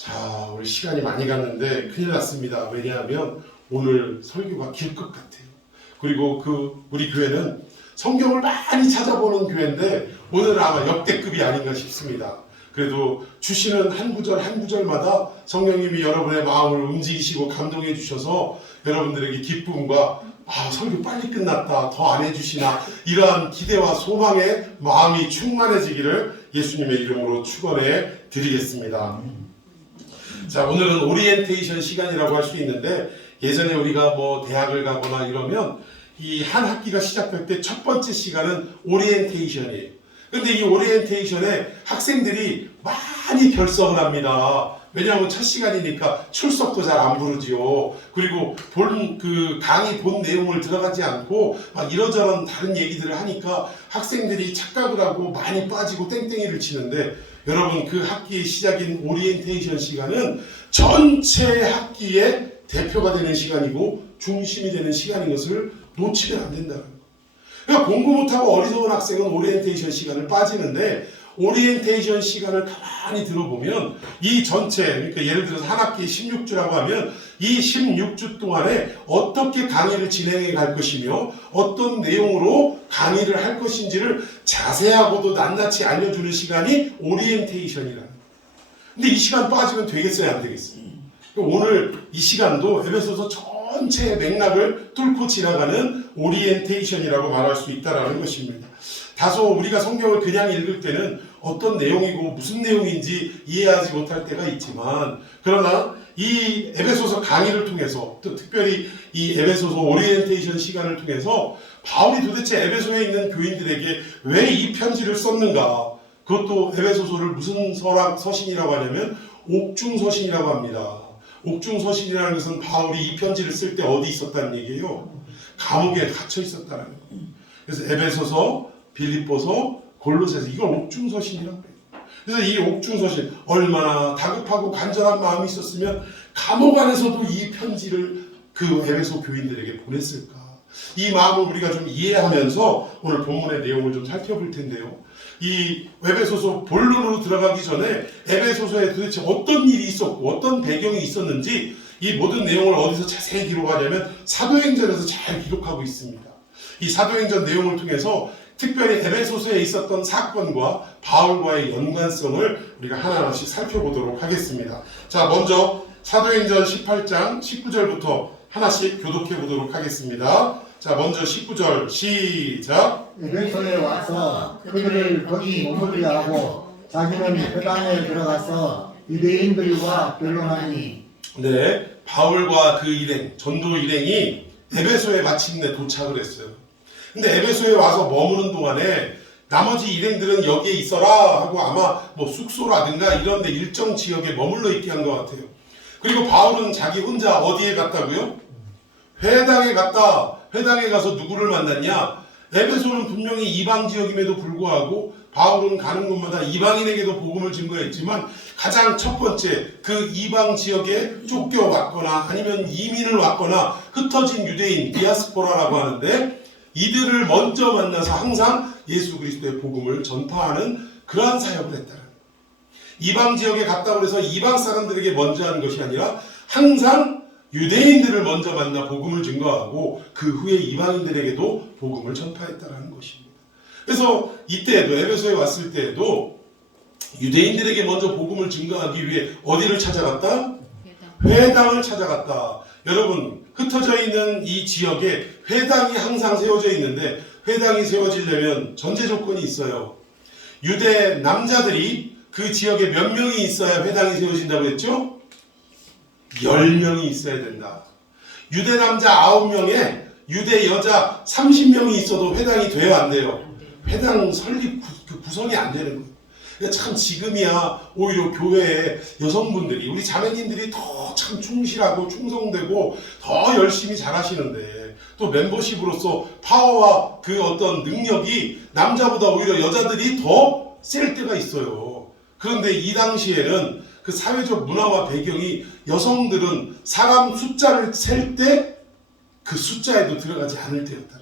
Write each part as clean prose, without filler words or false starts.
자, 우리 시간이 많이 갔는데 큰일 났습니다. 왜냐하면 오늘 설교가 길 것 같아요. 그리고 우리 교회는 성경을 많이 찾아보는 교회인데 오늘은 아마 역대급이 아닌가 싶습니다. 그래도 주시는 한 구절 한 구절마다 성령님이 여러분의 마음을 움직이시고 감동해 주셔서 여러분들에게 기쁨과 설교 빨리 끝났다, 더 안 해주시나, 이러한 기대와 소망의 마음이 충만해지기를 예수님의 이름으로 축원해 드리겠습니다. 자, 오늘은 오리엔테이션 시간이라고 할 수 있는데, 예전에 우리가 대학을 가거나 이러면 이 한 학기가 시작될 때 첫 번째 시간은 오리엔테이션이에요. 근데 이 오리엔테이션에 학생들이 많이 결석을 합니다. 왜냐하면 첫 시간이니까 출석도 잘 안 부르지요. 그리고 강의 본 내용을 들어가지 않고 막 이러저런 다른 얘기들을 하니까 학생들이 착각을 하고 많이 빠지고 땡땡이를 치는데, 여러분, 그 학기의 시작인 오리엔테이션 시간은 전체 학기의 대표가 되는 시간이고 중심이 되는 시간인 것을 놓치면 안 된다는 거예요. 그러니까 공부 못하고 어리석은 학생은 오리엔테이션 시간을 빠지는데, 오리엔테이션 시간을 가만히 들어보면 이 전체, 그러니까 예를 들어서 한 학기에 16주라고 하면 이 16주 동안에 어떻게 강의를 진행해 갈 것이며 어떤 내용으로 강의를 할 것인지를 자세하고도 낱낱이 알려주는 시간이 오리엔테이션이라는 거예요. 근데 이 시간 빠지면 되겠어요, 안 되겠어요? 오늘 이 시간도 에베소서 전체의 맥락을 뚫고 지나가는 오리엔테이션이라고 말할 수 있다는 것입니다. 다소 우리가 성경을 그냥 읽을 때는 어떤 내용이고 무슨 내용인지 이해하지 못할 때가 있지만, 그러나 이 에베소서 강의를 통해서, 또 특별히 이 에베소서 오리엔테이션 시간을 통해서 바울이 도대체 에베소에 있는 교인들에게 왜 이 편지를 썼는가, 그것도 에베소서를 무슨 서신이라고 하냐면 옥중서신이라고 합니다. 옥중서신이라는 것은 바울이 이 편지를 쓸 때 어디 있었다는 얘기예요? 감옥에 갇혀 있었다는 거예요. 그래서 에베소서, 빌립보서, 골로새서, 이걸 옥중서신이라고 해요. 그래서 이 옥중서신, 얼마나 다급하고 간절한 마음이 있었으면 감옥 안에서도 이 편지를 그 에베소 교인들에게 보냈을까. 이 마음을 우리가 좀 이해하면서 오늘 본문의 내용을 좀 살펴볼 텐데요. 이 에베소서 본론으로 들어가기 전에 에베소서에 도대체 어떤 일이 있었고 어떤 배경이 있었는지, 이 모든 내용을 어디서 자세히 기록하냐면 사도행전에서 잘 기록하고 있습니다. 이 사도행전 내용을 통해서 특별히 에베소서에 있었던 사건과 바울과의 연관성을 우리가 하나하나씩 살펴보도록 하겠습니다. 자, 먼저 사도행전 18장 19절부터 하나씩 교독해 보도록 하겠습니다. 자, 먼저 19절 시작. 에베소에 와서 그들을 거기 머물게 하고 자기는 회당에 들어가서 유대인들과 변론하니. 네, 바울과 그 일행, 전도 일행이 에베소에 마침내 도착을 했어요. 근데 에베소에 와서 머무는 동안에 나머지 일행들은 여기에 있어라 하고 아마 숙소라든가 이런 데 일정 지역에 머물러 있게 한 것 같아요. 그리고 바울은 자기 혼자 어디에 갔다고요? 회당에 갔다. 회당에 가서 누구를 만났냐? 에베소는 분명히 이방 지역임에도 불구하고 바울은 가는 곳마다 이방인에게도 복음을 증거했지만, 가장 첫 번째 그 이방 지역에 쫓겨왔거나 아니면 이민을 왔거나 흩어진 유대인, 디아스포라라고 하는데, 이들을 먼저 만나서 항상 예수 그리스도의 복음을 전파하는 그러한 사역을 했다는 거예요. 이방 지역에 갔다고 해서 이방 사람들에게 먼저 하는 것이 아니라 항상 유대인들을 먼저 만나 복음을 증거하고 그 후에 이방인들에게도 복음을 전파했다는 것입니다. 그래서 이때에도, 에베소에 왔을 때에도 유대인들에게 먼저 복음을 증거하기 위해 어디를 찾아갔다? 회당을 찾아갔다. 여러분, 흩어져 있는 이 지역에 회당이 항상 세워져 있는데, 회당이 세워지려면 전제 조건이 있어요. 유대 남자들이 그 지역에 몇 명이 있어야 회당이 세워진다고 했죠? 10명이 있어야 된다. 유대 남자 9명에 유대 여자 30명이 있어도 회당이 돼요, 안 돼요? 회당 설립 구성이 안 되는 거예요. 참 지금이야 오히려 교회에 여성분들이, 우리 자매님들이 더 참 충실하고 충성되고 더 열심히 잘하시는데, 또 멤버십으로서 파워와 그 어떤 능력이 남자보다 오히려 여자들이 더 셀 때가 있어요. 그런데 이 당시에는 그 사회적 문화와 배경이, 여성들은 사람 숫자를 셀 때 그 숫자에도 들어가지 않을 때였다.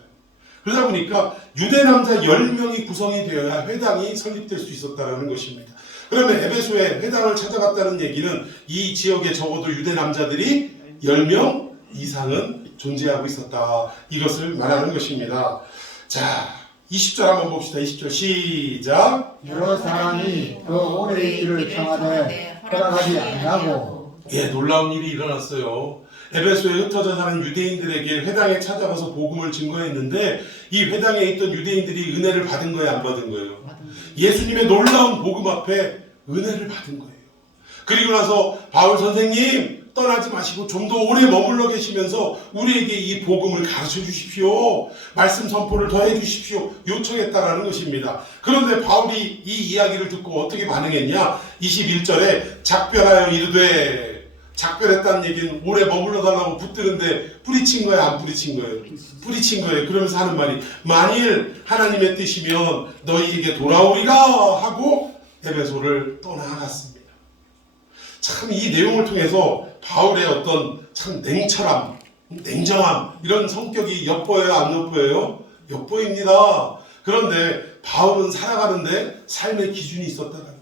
그러다 보니까 유대 남자 10명이 구성이 되어야 회당이 설립될 수 있었다는 것입니다. 그러면 에베소에 회당을 찾아갔다는 얘기는 이 지역에 적어도 유대 남자들이 10명 이상은 존재하고 있었다. 이것을 말하는 것입니다. 자, 20절 한번 봅시다. 20절 시작. 여러 사람이 더 오래 일을 청하되 허락하지 아니하고 예, 놀라운 일이 일어났어요. 에베소에 흩어져 사는 유대인들에게 회당에 찾아가서 복음을 증거했는데 이 회당에 있던 유대인들이 은혜를 받은 거예요, 안 받은 거예요? 예수님의 놀라운 복음 앞에 은혜를 받은 거예요. 그리고 나서 바울 선생님 떠나지 마시고 좀 더 오래 머물러 계시면서 우리에게 이 복음을 가르쳐 주십시오. 말씀 선포를 더 해주십시오. 요청했다라는 것입니다. 그런데 바울이 이 이야기를 듣고 어떻게 반응했냐? 21절에 작별하여 이르되, 작별했다는 얘기는 오래 머물러 달라고 붙드는데 뿌리친 거예요, 안 뿌리친 거예요? 뿌리친 거예요. 그러면서 하는 말이 만일 하나님의 뜻이면 너희에게 돌아오리라 하고 에베소를 떠나갔습니다. 참 이 내용을 통해서 바울의 어떤 참 냉철함, 냉정함 이런 성격이 엿보여요, 안 엿보여요? 엿보입니다. 그런데 바울은 살아가는데 삶의 기준이 있었다는 거예요.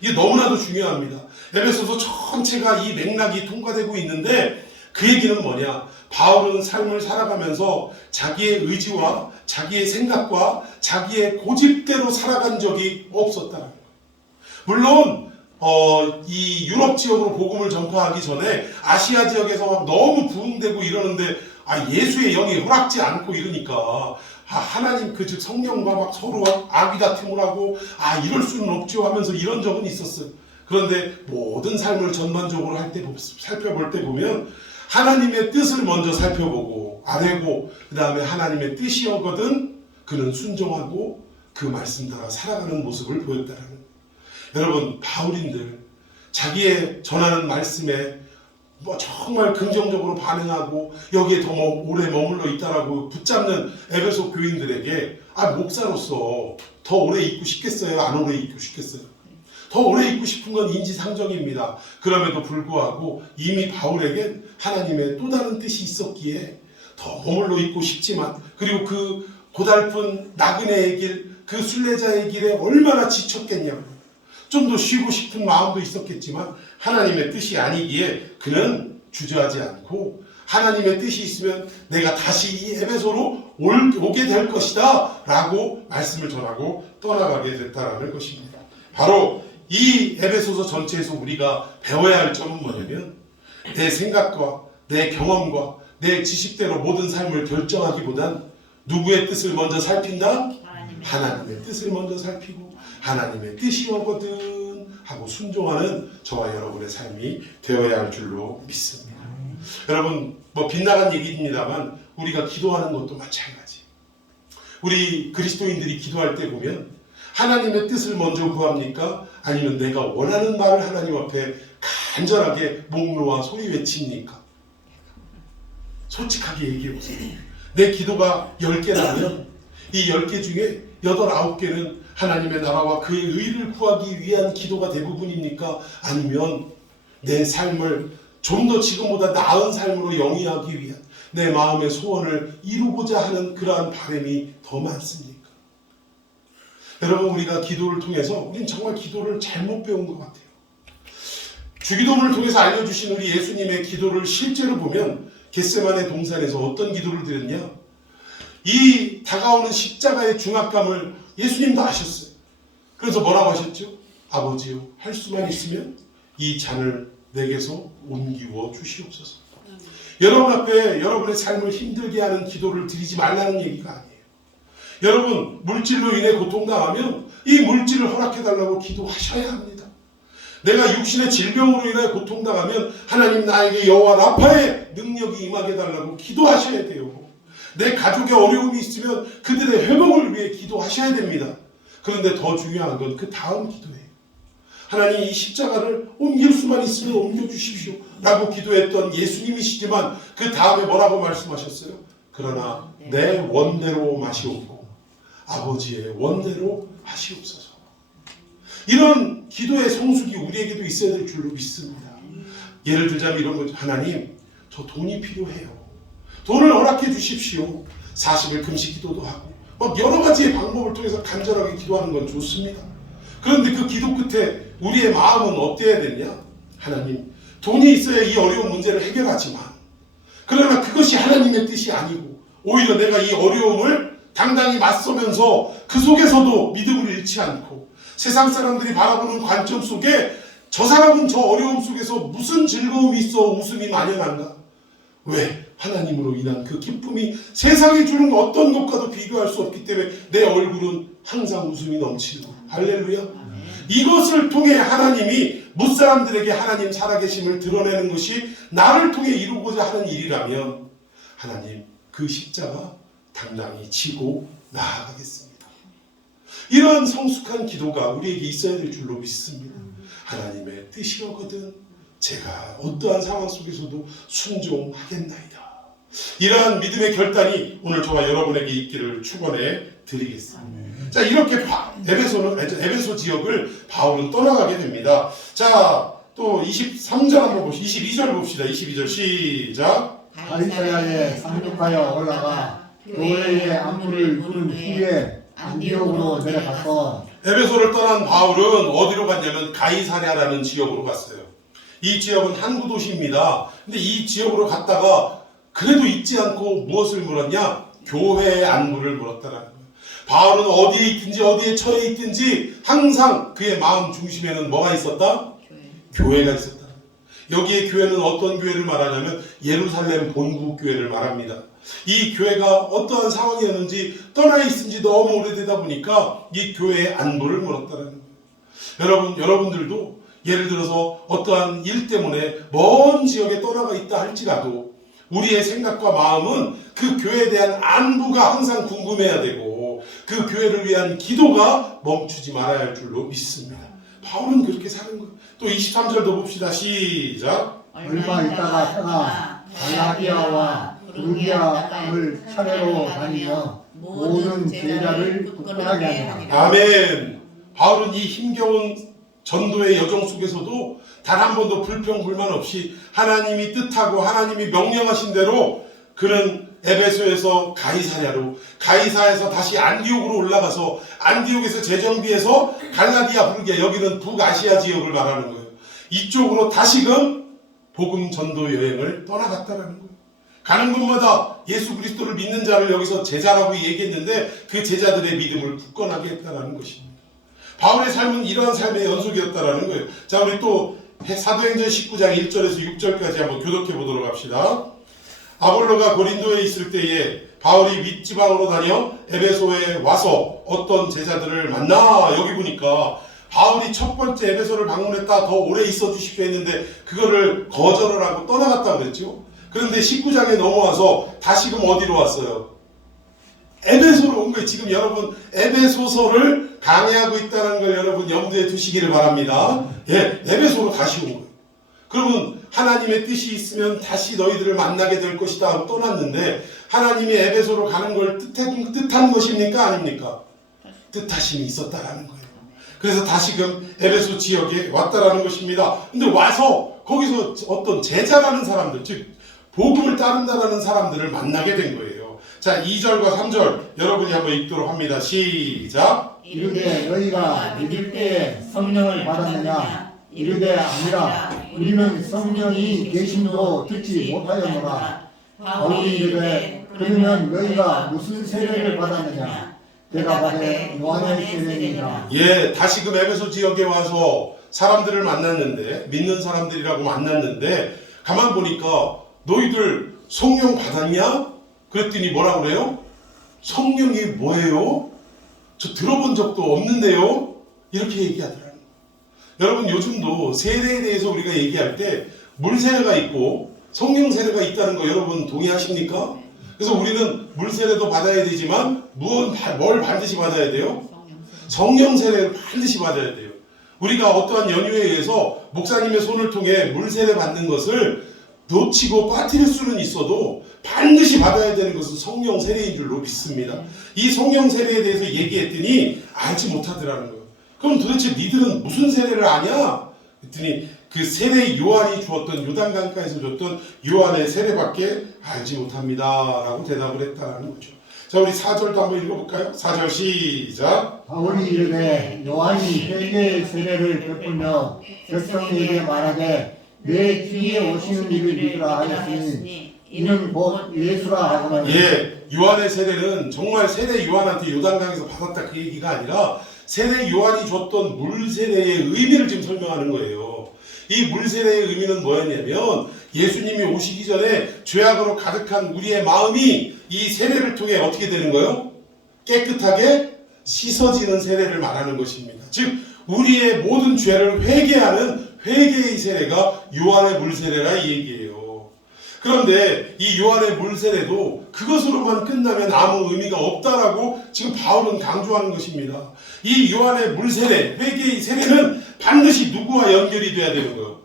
이게 너무나도 중요합니다. 에베소서 전체가 이 맥락이 통과되고 있는데 그 얘기는 뭐냐? 바울은 삶을 살아가면서 자기의 의지와 자기의 생각과 자기의 고집대로 살아간 적이 없었다는 거예요. 물론 이 유럽 지역으로 복음을 전파하기 전에 아시아 지역에서 막 너무 부흥되고 이러는데 예수의 영이 허락지 않고 이러니까 하나님 그 즉 성령과 막 서로 아귀다툼을 하고 이럴 수는 없죠 하면서 이런 적은 있었어요. 그런데 모든 삶을 전반적으로 살펴볼 때 보면 하나님의 뜻을 먼저 살펴보고 아뢰고 그 다음에 하나님의 뜻이었거든 그는 순종하고 그 말씀 따라 살아가는 모습을 보였다는 거예요. 여러분 바울인들 자기의 전하는 말씀에 정말 긍정적으로 반응하고 여기에 더 오래 머물러 있다라고 붙잡는 에베소 교인들에게 목사로서 더 오래 있고 싶겠어요? 안 오래 있고 싶겠어요? 더 오래 있고 싶은 건 인지상정입니다. 그럼에도 불구하고 이미 바울에게 하나님의 또 다른 뜻이 있었기에 더 머물러 있고 싶지만 그리고 그 고달픈 나그네의 길, 그 순례자의 길에 얼마나 지쳤겠냐고 좀 더 쉬고 싶은 마음도 있었겠지만 하나님의 뜻이 아니기에 그는 주저하지 않고 하나님의 뜻이 있으면 내가 다시 이 에베소로 오게 될 것이다 라고 말씀을 전하고 떠나가게 됐다라는 것입니다. 바로 이 에베소서 전체에서 우리가 배워야 할 점은 뭐냐면 내 생각과 내 경험과 내 지식대로 모든 삶을 결정하기보단 누구의 뜻을 먼저 살핀다? 하나님의 뜻을 먼저 살피고 하나님의 뜻이오거든 하고 순종하는 저와 여러분의 삶이 되어야 할 줄로 믿습니다. 여러분 빗나간 얘기입니다만 우리가 기도하는 것도 마찬가지. 우리 그리스도인들이 기도할 때 보면 하나님의 뜻을 먼저 구합니까? 아니면 내가 원하는 말을 하나님 앞에 간절하게 목 놓아 소리 외칩니까? 솔직하게 얘기해 보세요. 내 기도가 10개라면 이 10개 중에 8, 9개는 하나님의 나라와 그의 의를 구하기 위한 기도가 대부분입니까? 아니면 내 삶을 좀 더 지금보다 나은 삶으로 영위하기 위한 내 마음의 소원을 이루고자 하는 그러한 바람이 더 많습니까? 여러분 우리가 기도를 통해서 우린 정말 기도를 잘못 배운 것 같아요. 주기도문을 통해서 알려주신 우리 예수님의 기도를 실제로 보면 겟세마네 동산에서 어떤 기도를 드렸냐? 이 다가오는 십자가의 중압감을 예수님도 아셨어요. 그래서 뭐라고 하셨죠? 아버지요 할 수만 있으면 이 잔을 내게서 옮기워 주시옵소서. 여러분 앞에 여러분의 삶을 힘들게 하는 기도를 드리지 말라는 얘기가 아니에요. 여러분 물질로 인해 고통당하면 이 물질을 허락해달라고 기도하셔야 합니다. 내가 육신의 질병으로 인해 고통당하면 하나님 나에게 여호와 라파의 능력이 임하게 해달라고 기도하셔야 돼요. 내 가족의 어려움이 있으면 그들의 회복을 위해 기도하셔야 됩니다. 그런데 더 중요한 건 그 다음 기도예요. 하나님 이 십자가를 옮길 수만 있으면 옮겨주십시오 라고 기도했던 예수님이시지만 그 다음에 뭐라고 말씀하셨어요? 그러나 내 원대로 마시옵고 아버지의 원대로 하시옵소서. 이런 기도의 성숙이 우리에게도 있어야 될 줄로 믿습니다. 예를 들자면 이런 거죠. 하나님 저 돈이 필요해요. 돈을 허락해 주십시오. 40일 금식 기도도 하고 막 여러 가지의 방법을 통해서 간절하게 기도하는 건 좋습니다. 그런데 그 기도 끝에 우리의 마음은 어때야 되냐? 하나님, 돈이 있어야 이 어려운 문제를 해결하지만, 그러나 그것이 하나님의 뜻이 아니고 오히려 내가 이 어려움을 당당히 맞서면서 그 속에서도 믿음을 잃지 않고 세상 사람들이 바라보는 관점 속에 저 사람은 저 어려움 속에서 무슨 즐거움이 있어 웃음이 만연한가? 왜? 하나님으로 인한 그 기쁨이 세상이 주는 어떤 것과도 비교할 수 없기 때문에 내 얼굴은 항상 웃음이 넘치는 거예요. 할렐루야. 이것을 통해 하나님이 무사람들에게 하나님 살아계심을 드러내는 것이 나를 통해 이루고자 하는 일이라면 하나님 그 십자가 당당히 지고 나아가겠습니다. 이러한 성숙한 기도가 우리에게 있어야 될 줄로 믿습니다. 하나님의 뜻이로거든 제가 어떠한 상황 속에서도 순종하겠나이다. 이러한 믿음의 결단이 오늘 저와 여러분에게 있기를 축원해 드리겠습니다. 자, 이렇게 에베소 지역을 바울은 떠나가게 됩니다. 자, 또 23절 한번 봅시다. 22절 봅시다. 22절 시작. 가이사야에 상륙하여 올라가 교회의 안부를 부른 후에 안디옥으로 내려가서 에베소를 떠난 바울은 어디로 갔냐면 가이사랴라는 지역으로 갔어요. 이 지역은 항구 도시입니다. 근데 이 지역으로 갔다가 그래도 잊지 않고 무엇을 물었냐? 교회의 안부를 물었다라는 거예요. 바울은 어디에 있든지 어디에 처해 있든지 항상 그의 마음 중심에는 뭐가 있었다? 교회가 있었다. 여기에 교회는 어떤 교회를 말하냐면 예루살렘 본국 교회를 말합니다. 이 교회가 어떠한 상황이었는지 떠나 있은 지 너무 오래되다 보니까 이 교회의 안부를 물었다는 거예요. 여러분들도 예를 들어서 어떠한 일 때문에 먼 지역에 떠나가 있다 할지라도 우리의 생각과 마음은 그 교회에 대한 안부가 항상 궁금해야 되고 그 교회를 위한 기도가 멈추지 말아야 할 줄로 믿습니다. 바울은 그렇게 사는 거예요. 또 23절도 봅시다. 시작. 얼마 있다가 떠나 갈라디아와 브루기아 땅을 차례로 다니며 모든 제자를 굳건하게 하니라. 아멘. 바울은 이 힘겨운 전도의 여정 속에서도 단 한 번도 불평불만 없이 하나님이 뜻하고 하나님이 명령하신 대로 그는 에베소에서 가이사야에서 다시 안디옥으로 올라가서 안디옥에서 재정비해서 갈라디아 부르기아 여기는 북아시아 지역을 말하는 거예요. 이쪽으로 다시금 복음 전도 여행을 떠나갔다라는 거예요. 가는 곳마다 예수 그리스도를 믿는 자를 여기서 제자라고 얘기했는데 그 제자들의 믿음을 굳건하게 했다라는 것입니다. 바울의 삶은 이러한 삶의 연속이었다라는 거예요. 자, 우리 또 사도행전 19장 1절에서 6절까지 한번 교독해 보도록 합시다. 아볼로가 고린도에 있을 때에 바울이 윗지방으로 다녀 에베소에 와서 어떤 제자들을 만나. 여기 보니까 바울이 첫 번째 에베소를 방문했다 더 오래 있어 주십시오 했는데 그거를 거절을 하고 떠나갔다 그랬죠. 그런데 19장에 넘어와서 다시금 어디로 왔어요? 에베소로 온 거예요. 지금 여러분 에베소서를 강의하고 있다는 걸 여러분 염두에 두시기를 바랍니다. 예, 에베소로 다시 온 거예요. 그러면 하나님의 뜻이 있으면 다시 너희들을 만나게 될 것이다 하고 떠났는데 하나님이 에베소로 가는 걸 뜻한 것입니까? 아닙니까? 뜻하심이 있었다라는 거예요. 그래서 다시금 에베소 지역에 왔다라는 것입니다. 근데 와서 거기서 어떤 제자라는 사람들, 즉 복음을 따른다라는 사람들을 만나게 된 거예요. 자, 2절과 3절 여러분이 한번 읽도록 합니다. 시작. 이르되 너희가 믿을 때에 성령을 받았느냐? 이르되 아니라 우리는 성령이 계심도 듣지 못하였노라. 바울이 이르되 그러면 너희가 무슨 세례를 받았느냐? 대답하되 요한의 세례니라. 예, 다시금 에베소 지역에 와서 사람들을 만났는데 믿는 사람들이라고 만났는데 가만 보니까 너희들 성령 받았냐? 그랬더니 뭐라고 그래요? 성령이 뭐예요? 저 들어본 적도 없는데요? 이렇게 얘기하더라고요. 여러분 요즘도 세례에 대해서 우리가 얘기할 때 물세례가 있고 성령 세례가 있다는 거 여러분 동의하십니까? 그래서 우리는 물세례도 받아야 되지만 뭘 반드시 받아야 돼요? 성령 세례를 반드시 받아야 돼요. 우리가 어떠한 연유에 의해서 목사님의 손을 통해 물세례 받는 것을 놓치고 빠뜨릴 수는 있어도 반드시 받아야 되는 것은 성령 세례인 줄로 믿습니다. 이 성령 세례에 대해서 얘기했더니 알지 못하더라는 거예요. 그럼 도대체 니들은 무슨 세례를 아냐? 그랬더니 그 세례 요한이 주었던 요단강가에서 줬던 요한의 세례밖에 알지 못합니다 라고 대답을 했다는 거죠. 자, 우리 4절도 한번 읽어볼까요? 4절 시작. 바울이 이르되 요한이 회개의 세례를 베풀며 백성에게 말하되 내 뒤에 오시는 이를 믿으라 하였으니 이는 곧 예수라 하거늘. 예, 요한의 세례는 정말 세례 요한한테 요단강에서 받았다 그 얘기가 아니라 세례 요한이 줬던 물 세례의 의미를 지금 설명하는 거예요. 이 물 세례의 의미는 뭐였냐면 예수님이 오시기 전에 죄악으로 가득한 우리의 마음이 이 세례를 통해 어떻게 되는 거예요? 깨끗하게 씻어지는 세례를 말하는 것입니다. 즉 우리의 모든 죄를 회개하는 회개의 세례가 요한의 물 세례라 이 얘기예요. 그런데 이 요한의 물 세례도 그것으로만 끝나면 아무 의미가 없다라고 지금 바울은 강조하는 것입니다. 이 요한의 물 세례, 회개의 세례는 반드시 누구와 연결이 돼야 되는 거예요.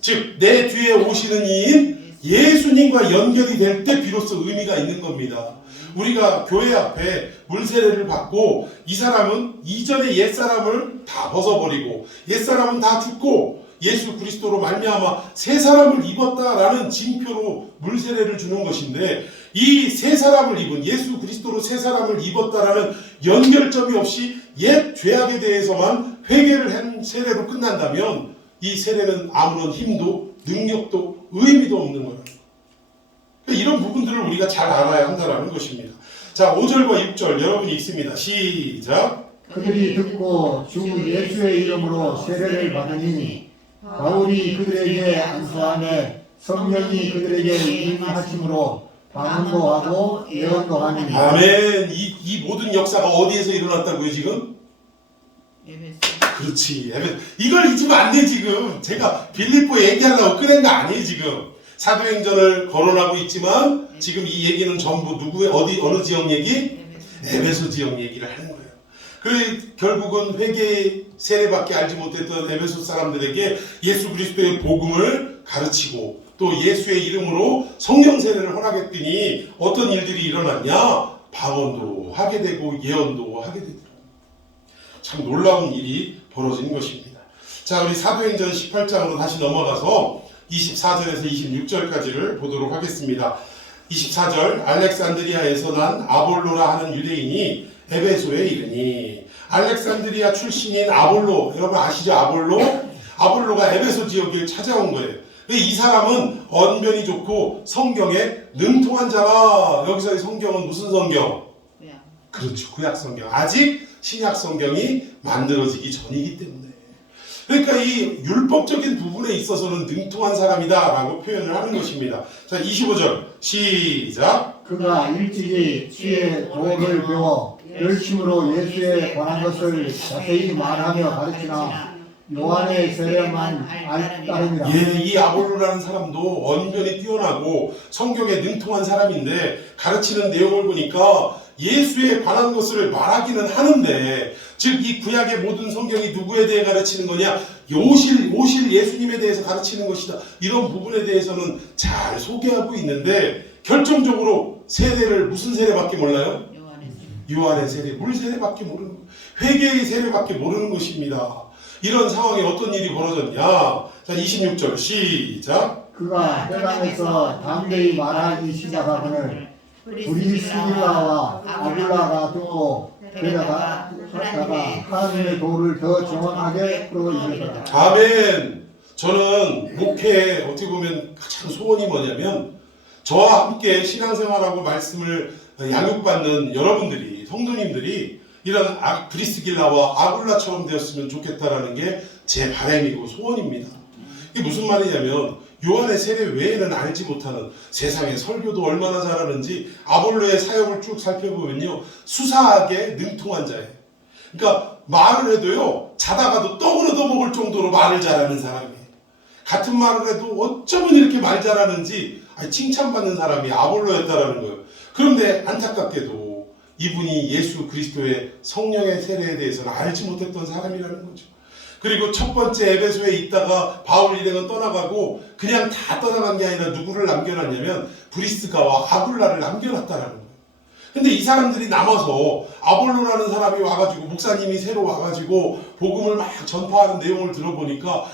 즉 내 뒤에 오시는 이인 예수님과 연결이 될 때 비로소 의미가 있는 겁니다. 우리가 교회 앞에 물세례를 받고 이 사람은 이전의 옛사람을 다 벗어버리고 옛사람은 다 죽고 예수 그리스도로 말미암아 새 사람을 입었다라는 징표로 물세례를 주는 것인데 이 새 사람을 입은 예수 그리스도로 새 사람을 입었다라는 연결점이 없이 옛 죄악에 대해서만 회개를 한 세례로 끝난다면 이 세례는 아무런 힘도 능력도 의미도 없는 거예요. 이런 부분들을 우리가 잘 알아야 한다는 것입니다. 자, 5절과 6절 여러분이 읽습니다. 시작. 그들이 듣고 주 예수의 이름으로 세례를 받으니 바울이 그들에게 안수하매 성령이 그들에게 임하심으로 방언도 하고 예언도 하니. 아멘. 이 모든 역사가 어디에서 일어났다고요 지금? 에베소. 그렇지. 이걸 잊으면 안 돼 지금. 제가 빌립보 얘기하려고 꺼낸 거 아니에요 지금. 사도행전을 거론하고 있지만 지금 이 얘기는 전부 누구의 어느 지역 얘기? 에베소 지역 얘기를 하는 거예요. 그래 결국은 회개 세례밖에 알지 못했던 에베소 사람들에게 예수 그리스도의 복음을 가르치고 또 예수의 이름으로 성령 세례를 허락했더니 어떤 일들이 일어났냐? 방언도 하게 되고 예언도 하게 되더라고요. 참 놀라운 일이 벌어진 것입니다. 자, 우리 사도행전 18장으로 다시 넘어가서 24절에서 26절까지를 보도록 하겠습니다. 24절 알렉산드리아에서 난 아볼로라 하는 유대인이 에베소에 이르니. 알렉산드리아 출신인 아볼로, 여러분 아시죠? 아볼로가 에베소 지역을 찾아온 거예요. 이 사람은 언변이 좋고 성경에 능통한 자라. 여기서의 성경은 무슨 성경? 그렇죠, 구약 성경. 아직 신약 성경이 만들어지기 전이기 때문에. 그러니까 이 율법적인 부분에 있어서는 능통한 사람이다라고 표현을 하는 것입니다. 자, 25절 시작. 그가 일찍이 주의 도를 배워 열심으로 예수에 관한 것을 자세히 말하며 가르치나 요한의 세례만 따릅니다. 예, 이 아볼로라는 사람도 언변이 뛰어나고 성경에 능통한 사람인데 가르치는 내용을 보니까 예수에 관한 것을 말하기는 하는데, 즉 이 구약의 모든 성경이 누구에 대해 가르치는 거냐? 오실 예수님에 대해서 가르치는 것이다. 이런 부분에 대해서는 잘 소개하고 있는데 결정적으로 세례를 무슨 세례밖에 몰라요? 요한의 세례, 물 세례밖에 모르는 거예요. 회개의 세례밖에 모르는 것입니다. 이런 상황에 어떤 일이 벌어졌냐? 자, 26절 시작. 그가 회당에서 담대히 말하기 시작하거늘 브리스길라와 아굴라가 듣고 데려다가 하나님의 도를 더 정확하게 풀어주셨다. 아멘. 저는 목회에 어떻게 보면 가장 소원이 뭐냐면 저와 함께 신앙생활하고 말씀을 양육받는 여러분들이, 성도님들이 이런 브리스길라와 아굴라처럼 되었으면 좋겠다라는 게 제 바람이고 소원입니다. 이게 무슨 말이냐면 요한의 세례 외에는 알지 못하는, 세상에 설교도 얼마나 잘하는지 아볼로의 사역을 쭉 살펴보면요, 수사하게 능통한 자예요. 그러니까 말을 해도요, 자다가도 떡을 얻어먹을 정도로 말을 잘하는 사람이에요. 같은 말을 해도 어쩌면 이렇게 말 잘하는지 칭찬받는 사람이 아볼로였다라는 거예요. 그런데 안타깝게도 이분이 예수 그리스도의 성령의 세례에 대해서는 알지 못했던 사람이라는 거죠. 그리고 첫 번째 에베소에 있다가 바울 일행은 떠나가고 그냥 다 떠나간 게 아니라 누구를 남겨놨냐면 브리스가와 아굴라를 남겨놨다라는 거예요. 근데 이 사람들이 남아서 아볼로라는 사람이 와가지고, 목사님이 새로 와가지고 복음을 막 전파하는 내용을 들어보니까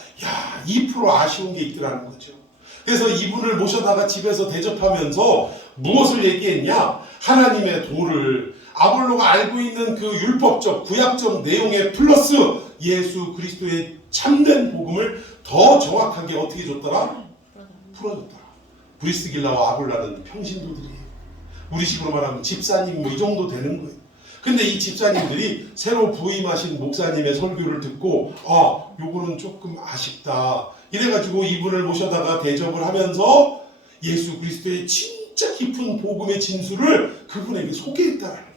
2% 아쉬운 게 있더라는 거죠. 그래서 이분을 모셔다가 집에서 대접하면서 무엇을 얘기했냐? 하나님의 도를 아볼로가 알고 있는 그 율법적 구약적 내용에 플러스 예수 그리스도의 참된 복음을 더 정확하게 어떻게 줬더라? 풀어줬더라. 브리스길라와 아굴라는 평신도들이에요. 우리식으로 말하면 집사님 뭐 이 정도 되는 거예요. 근데 이 집사님들이 새로 부임하신 목사님의 설교를 듣고 요거는 조금 아쉽다. 이래가지고 이분을 모셔다가 대접을 하면서 예수 그리스도의 진짜 깊은 복음의 진수를 그분에게 소개했다라는 거예요.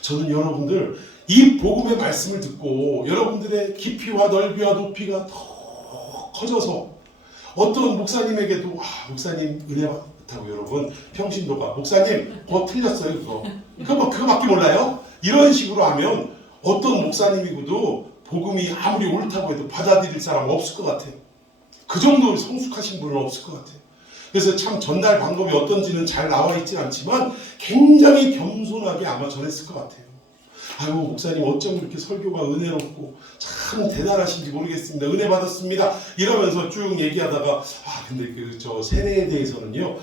저는 여러분들 이 복음의 말씀을 듣고 여러분들의 깊이와 넓이와 높이가 더 커져서 어떤 목사님에게도 목사님 은혜 받다고 여러분 평신도가 목사님 그거 틀렸어요 그거밖에 몰라요? 이런 식으로 하면 어떤 목사님이고도 복음이 아무리 옳다고 해도 받아들일 사람 없을 것 같아요. 그 정도로 성숙하신 분은 없을 것 같아요. 그래서 참 전달 방법이 어떤지는 잘 나와 있지 않지만 굉장히 겸손하게 아마 전했을 것 같아요. 아이고 목사님 어쩜 이렇게 설교가 은혜롭고 참 대단하신지 모르겠습니다. 은혜 받았습니다. 이러면서 쭉 얘기하다가 근데 저 세례에 대해서는요.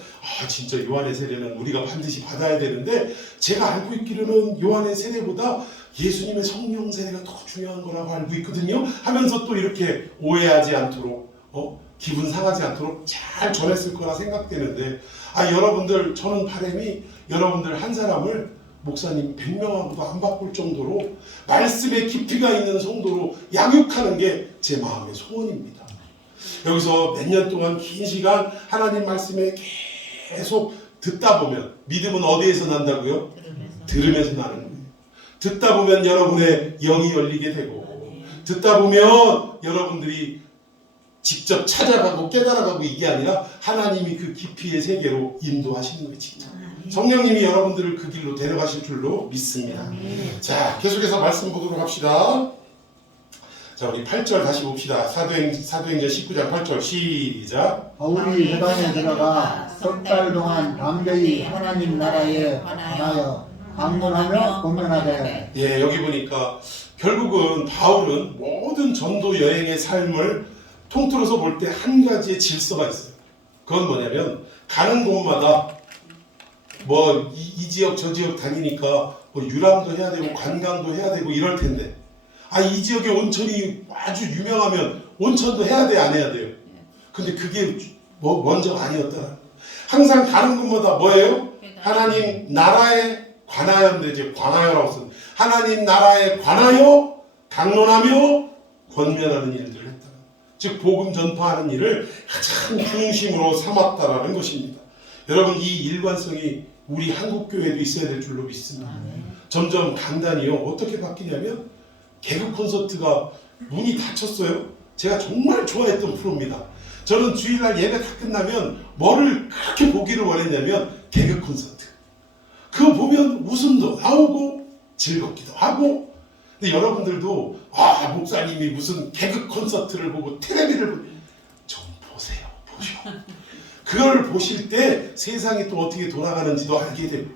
진짜 요한의 세례는 우리가 반드시 받아야 되는데 제가 알고 있기로는 요한의 세례보다 예수님의 성령 세례가 더 중요한 거라고 알고 있거든요. 하면서 또 이렇게 오해하지 않도록 기분 상하지 않도록 잘 전했을 거라 생각되는데 여러분들 저는 바람이 여러분들 한 사람을 목사님 100명하고도 안 바꿀 정도로 말씀의 깊이가 있는 성도로 양육하는 게 제 마음의 소원입니다. 여기서 몇 년 동안 긴 시간 하나님 말씀에 계속 듣다 보면 믿음은 어디에서 난다고요? 들으면서 나는 거예요. 듣다 보면 여러분의 영이 열리게 되고 듣다 보면 여러분들이 직접 찾아가고 깨달아가고 이게 아니라 하나님이 그 깊이의 세계로 인도하시는 거예요. 진짜. 성령님이 여러분들을 그 길로 데려가실 줄로 믿습니다. 자, 계속해서 말씀 보도록 합시다. 자, 우리 8절 다시 봅시다. 사도행전 19장 8절 시작. 바울이 회당에 들어가 석 달 동안 담대히 하나님 나라에 관하여 강론하며 권면하되. 예, 여기 보니까 결국은 바울은 모든 전도 여행의 삶을 통틀어서 볼 때 한 가지의 질서가 있어요. 그건 뭐냐면 가는 곳마다 이 지역 저 지역 다니니까 유람도 해야 되고 관광도 해야 되고 이럴 텐데 이 지역에 온천이 아주 유명하면 온천도 해야 돼 안 해야 돼요? 근데 그게 먼저가 아니었다. 항상 가는 곳마다 뭐예요? 하나님 나라에 관하여인데 이제 관하여라고 쓴 하나님 나라에 관하여 강론하며 권면하는 일들을 했다. 즉 복음 전파하는 일을 가장 중심으로 삼았다라는 것입니다. 여러분 이 일관성이 우리 한국교회도 있어야 될 줄로 믿습니다. 점점 강단이요 어떻게 바뀌냐면 개그 콘서트가 문이 닫혔어요. 제가 정말 좋아했던 프로입니다. 저는 주일날 예배 다 끝나면 뭐를 그렇게 보기를 원했냐면 개그 콘서트. 그거 보면 웃음도 나오고 즐겁기도 하고. 근데 여러분들도 목사님이 무슨 개그 콘서트를 보고 텔레비를 좀 보세요. 보셔. 그걸 보실 때 세상이 또 어떻게 돌아가는지도 알게 되고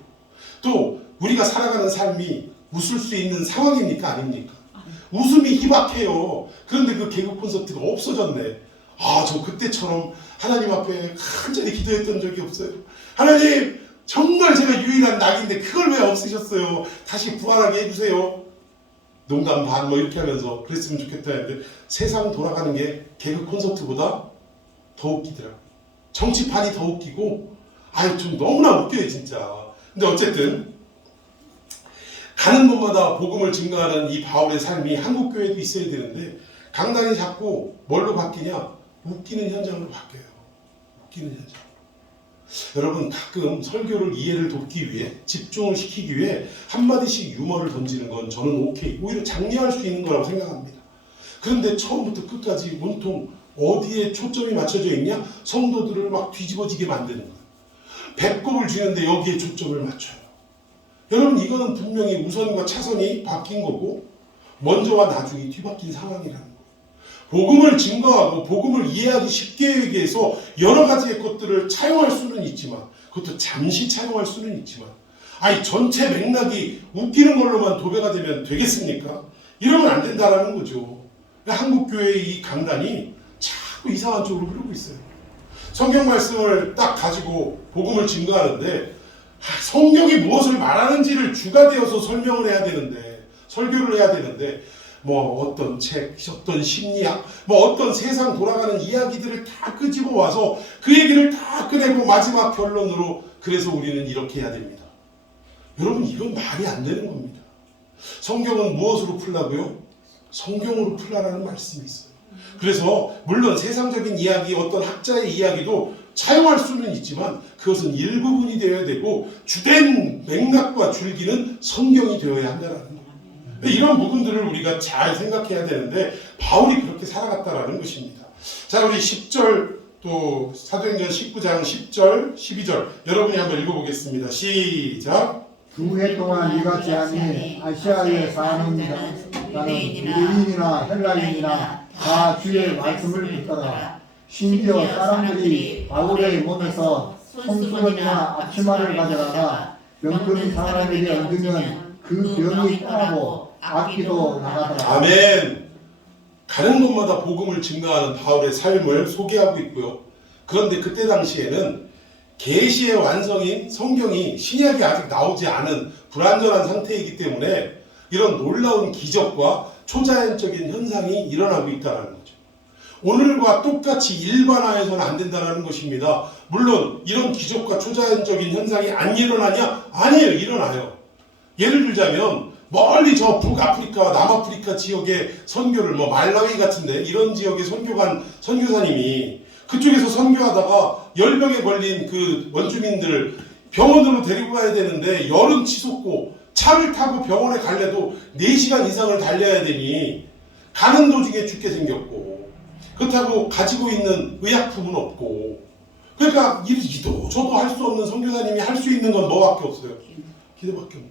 또 우리가 살아가는 삶이 웃을 수 있는 상황입니까? 아닙니까? 웃음이 희박해요. 그런데 그 개그 콘서트가 없어졌네. 저 그때처럼 하나님 앞에 간절히 기도했던 적이 없어요. 하나님 정말 제가 유일한 낙인데 그걸 왜 없으셨어요? 다시 부활하게 해주세요. 농담 반 이렇게 하면서 그랬으면 좋겠다 했는데 세상 돌아가는 게 개그 콘서트보다 더 웃기더라고요. 정치판이 더 웃기고 좀 너무나 웃겨요 진짜. 근데 어쨌든 가는 곳마다 복음을 증거하는 이 바울의 삶이 한국교회도 있어야 되는데 강단이 자꾸 뭘로 바뀌냐? 웃기는 현장으로 바뀌어요. 웃기는 현장. 여러분 가끔 설교를 이해를 돕기 위해 집중을 시키기 위해 한마디씩 유머를 던지는 건 저는 오케이 오히려 장려할 수 있는 거라고 생각합니다. 그런데 처음부터 끝까지 온통 어디에 초점이 맞춰져 있냐? 성도들을 막 뒤집어지게 만드는 거예요. 배꼽을 쥐는데 여기에 초점을 맞춰요. 여러분 이거는 분명히 우선과 차선이 바뀐 거고 먼저와 나중이 뒤바뀐 상황이라는 거예요. 복음을 증거하고 복음을 이해하기 쉽게 하기 위해서 여러 가지의 것들을 차용할 수는 있지만 그것도 잠시 차용할 수는 있지만 전체 맥락이 웃기는 걸로만 도배가 되면 되겠습니까? 이러면 안 된다라는 거죠. 한국교회의 이 강단이 자꾸 이상한 쪽으로 흐르고 있어요. 성경 말씀을 딱 가지고 복음을 증거하는데 성경이 무엇을 말하는지를 주가 되어서 설명을 해야 되는데, 설교를 해야 되는데, 뭐 어떤 책, 어떤 심리학, 뭐 어떤 세상 돌아가는 이야기들을 다 끄집어 와서 그 얘기를 다 꺼내고 마지막 결론으로 그래서 우리는 이렇게 해야 됩니다. 여러분, 이건 말이 안 되는 겁니다. 성경은 무엇으로 풀라고요? 성경으로 풀라라는 말씀이 있어요. 그래서 물론 세상적인 이야기, 어떤 학자의 이야기도 차용할 수는 있지만 그것은 일부분이 되어야 되고 주된 맥락과 줄기는 성경이 되어야 한다는 거예요. 이런 부분들을 우리가 잘 생각해야 되는데 바울이 그렇게 살아갔다라는 것입니다. 자, 우리 10절 또 사도행전 19장 10절 12절 여러분이 한번 읽어보겠습니다. 시작. 2해 동안 이같이 하니 아시아에 사는 자는 유대인이나 헬라인이나 다 주의 말씀을 듣더라. 심지어 사람들이 바울의 몸에서 손수건이나 앞치마를 가져다가 병든 사람에게 얹으면 그 병이 떠나고 악기도 나가더라. 아멘. 가는 곳마다 복음을 증거하는 바울의 삶을 소개하고 있고요. 그런데 그때 당시에는 계시의 완성인 성경이 신약이 아직 나오지 않은 불완전한 상태이기 때문에 이런 놀라운 기적과 초자연적인 현상이 일어나고 있다는 거죠. 오늘과 똑같이 일반화해서는 안 된다는 것입니다. 물론 이런 기적과 초자연적인 현상이 안 일어나냐? 아니에요. 일어나요. 예를 들자면 멀리 저 북아프리카, 남아프리카 지역의 선교를 말라위 같은데 이런 지역에 선교간 선교사님이 그쪽에서 선교하다가 열병에 걸린 그 원주민들 병원으로 데리고 가야 되는데 열은 치솟고 차를 타고 병원에 갈래도 4시간 이상을 달려야 되니 가는 도중에 죽게 생겼고 그렇다고 가지고 있는 의약품은 없고 그러니까 이도 저도 할 수 없는 선교사님이 할 수 있는 건 뭐밖에 없어요? 기도밖에 없는.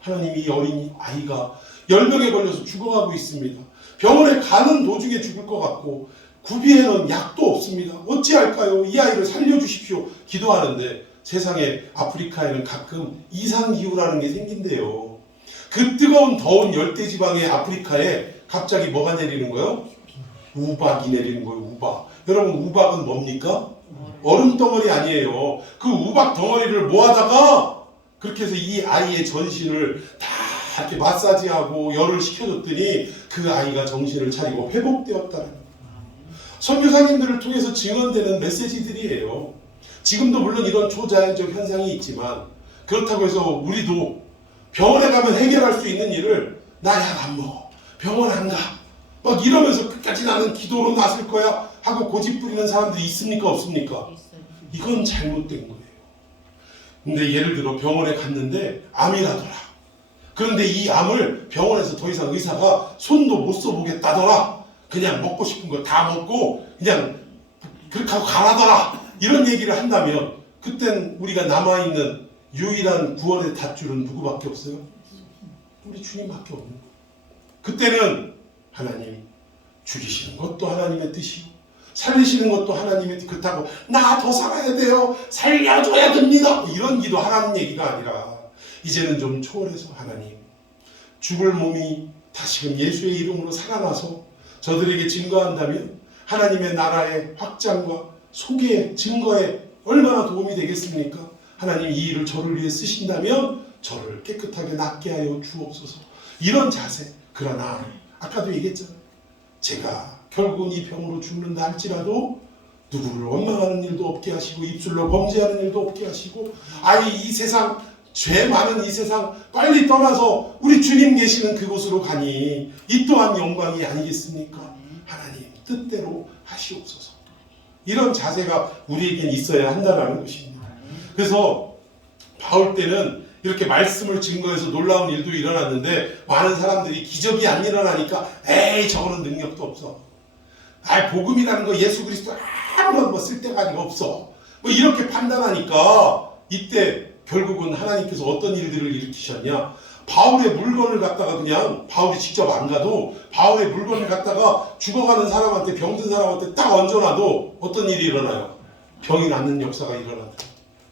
하나님이 이 어린 아이가 열병에 걸려서 죽어가고 있습니다. 병원에 가는 도중에 죽을 것 같고 구비에는 약도 없습니다. 어찌할까요? 이 아이를 살려주십시오. 기도하는데 세상에 아프리카에는 가끔 이상기후라는 게 생긴대요. 그 뜨거운 더운 열대지방의 아프리카에 갑자기 뭐가 내리는 거예요? 우박이 내리는 거예요. 우박. 여러분 우박은 뭡니까? 얼음덩어리 아니에요. 그 우박 덩어리를 모아다가 그렇게 해서 이 아이의 전신을 다 이렇게 마사지하고 열을 식혀줬더니 그 아이가 정신을 차리고 회복되었다는 거예요. 선교사님들을 통해서 증언되는 메시지들이에요. 지금도 물론 이런 초자연적 현상이 있지만 그렇다고 해서 우리도 병원에 가면 해결할 수 있는 일을 나 약 안 먹어, 병원 안 가, 막 이러면서 끝까지 나는 기도로 나설 거야 하고 고집 부리는 사람들이 있습니까? 없습니까? 이건 잘못된 거예요. 근데 예를 들어 병원에 갔는데 암이라더라. 그런데 이 암을 병원에서 더 이상 의사가 손도 못 써보겠다더라. 그냥 먹고 싶은 거 다 먹고 그냥 그렇게 하고 가라더라. 이런 얘기를 한다면 그땐 우리가 남아있는 유일한 구원의 닷줄은 누구밖에 없어요? 우리 주님밖에 없는 거예요. 그때는 하나님 죽이시는 것도 하나님의 뜻이고 살리시는 것도 하나님의 뜻. 그렇다고 나 더 살아야 돼요, 살려줘야 됩니다, 이런 기도 하라는 얘기가 아니라 이제는 좀 초월해서 하나님 죽을 몸이 다시금 예수의 이름으로 살아나서 저들에게 증거한다면 하나님의 나라의 확장과 소개, 증거에 얼마나 도움이 되겠습니까? 하나님 이 일을 저를 위해 쓰신다면 저를 깨끗하게 낫게 하여 주옵소서. 이런 자세. 그러나 아까도 얘기했잖아요. 제가 결국은 이 병으로 죽는다 할지라도 누구를 원망하는 일도 없게 하시고 입술로 범죄하는 일도 없게 하시고 이 세상 죄 많은 이 세상 빨리 떠나서 우리 주님 계시는 그곳으로 가니 이 또한 영광이 아니겠습니까? 하나님 뜻대로 하시옵소서. 이런 자세가 우리에겐 있어야 한다는 것입니다. 그래서 바울 때는 이렇게 말씀을 증거해서 놀라운 일도 일어났는데 많은 사람들이 기적이 안 일어나니까 에이 저거는 능력도 없어, 복음이라는 거 예수 그리스도 아무런 쓸데가 없어, 이렇게 판단하니까 이때 결국은 하나님께서 어떤 일들을 일으키셨냐? 바울의 물건을 갖다가 그냥 바울이 직접 안 가도 바울의 물건을 갖다가 죽어가는 사람한테, 병든 사람한테 딱 얹어놔도 어떤 일이 일어나요? 병이 낫는 역사가 일어나더라.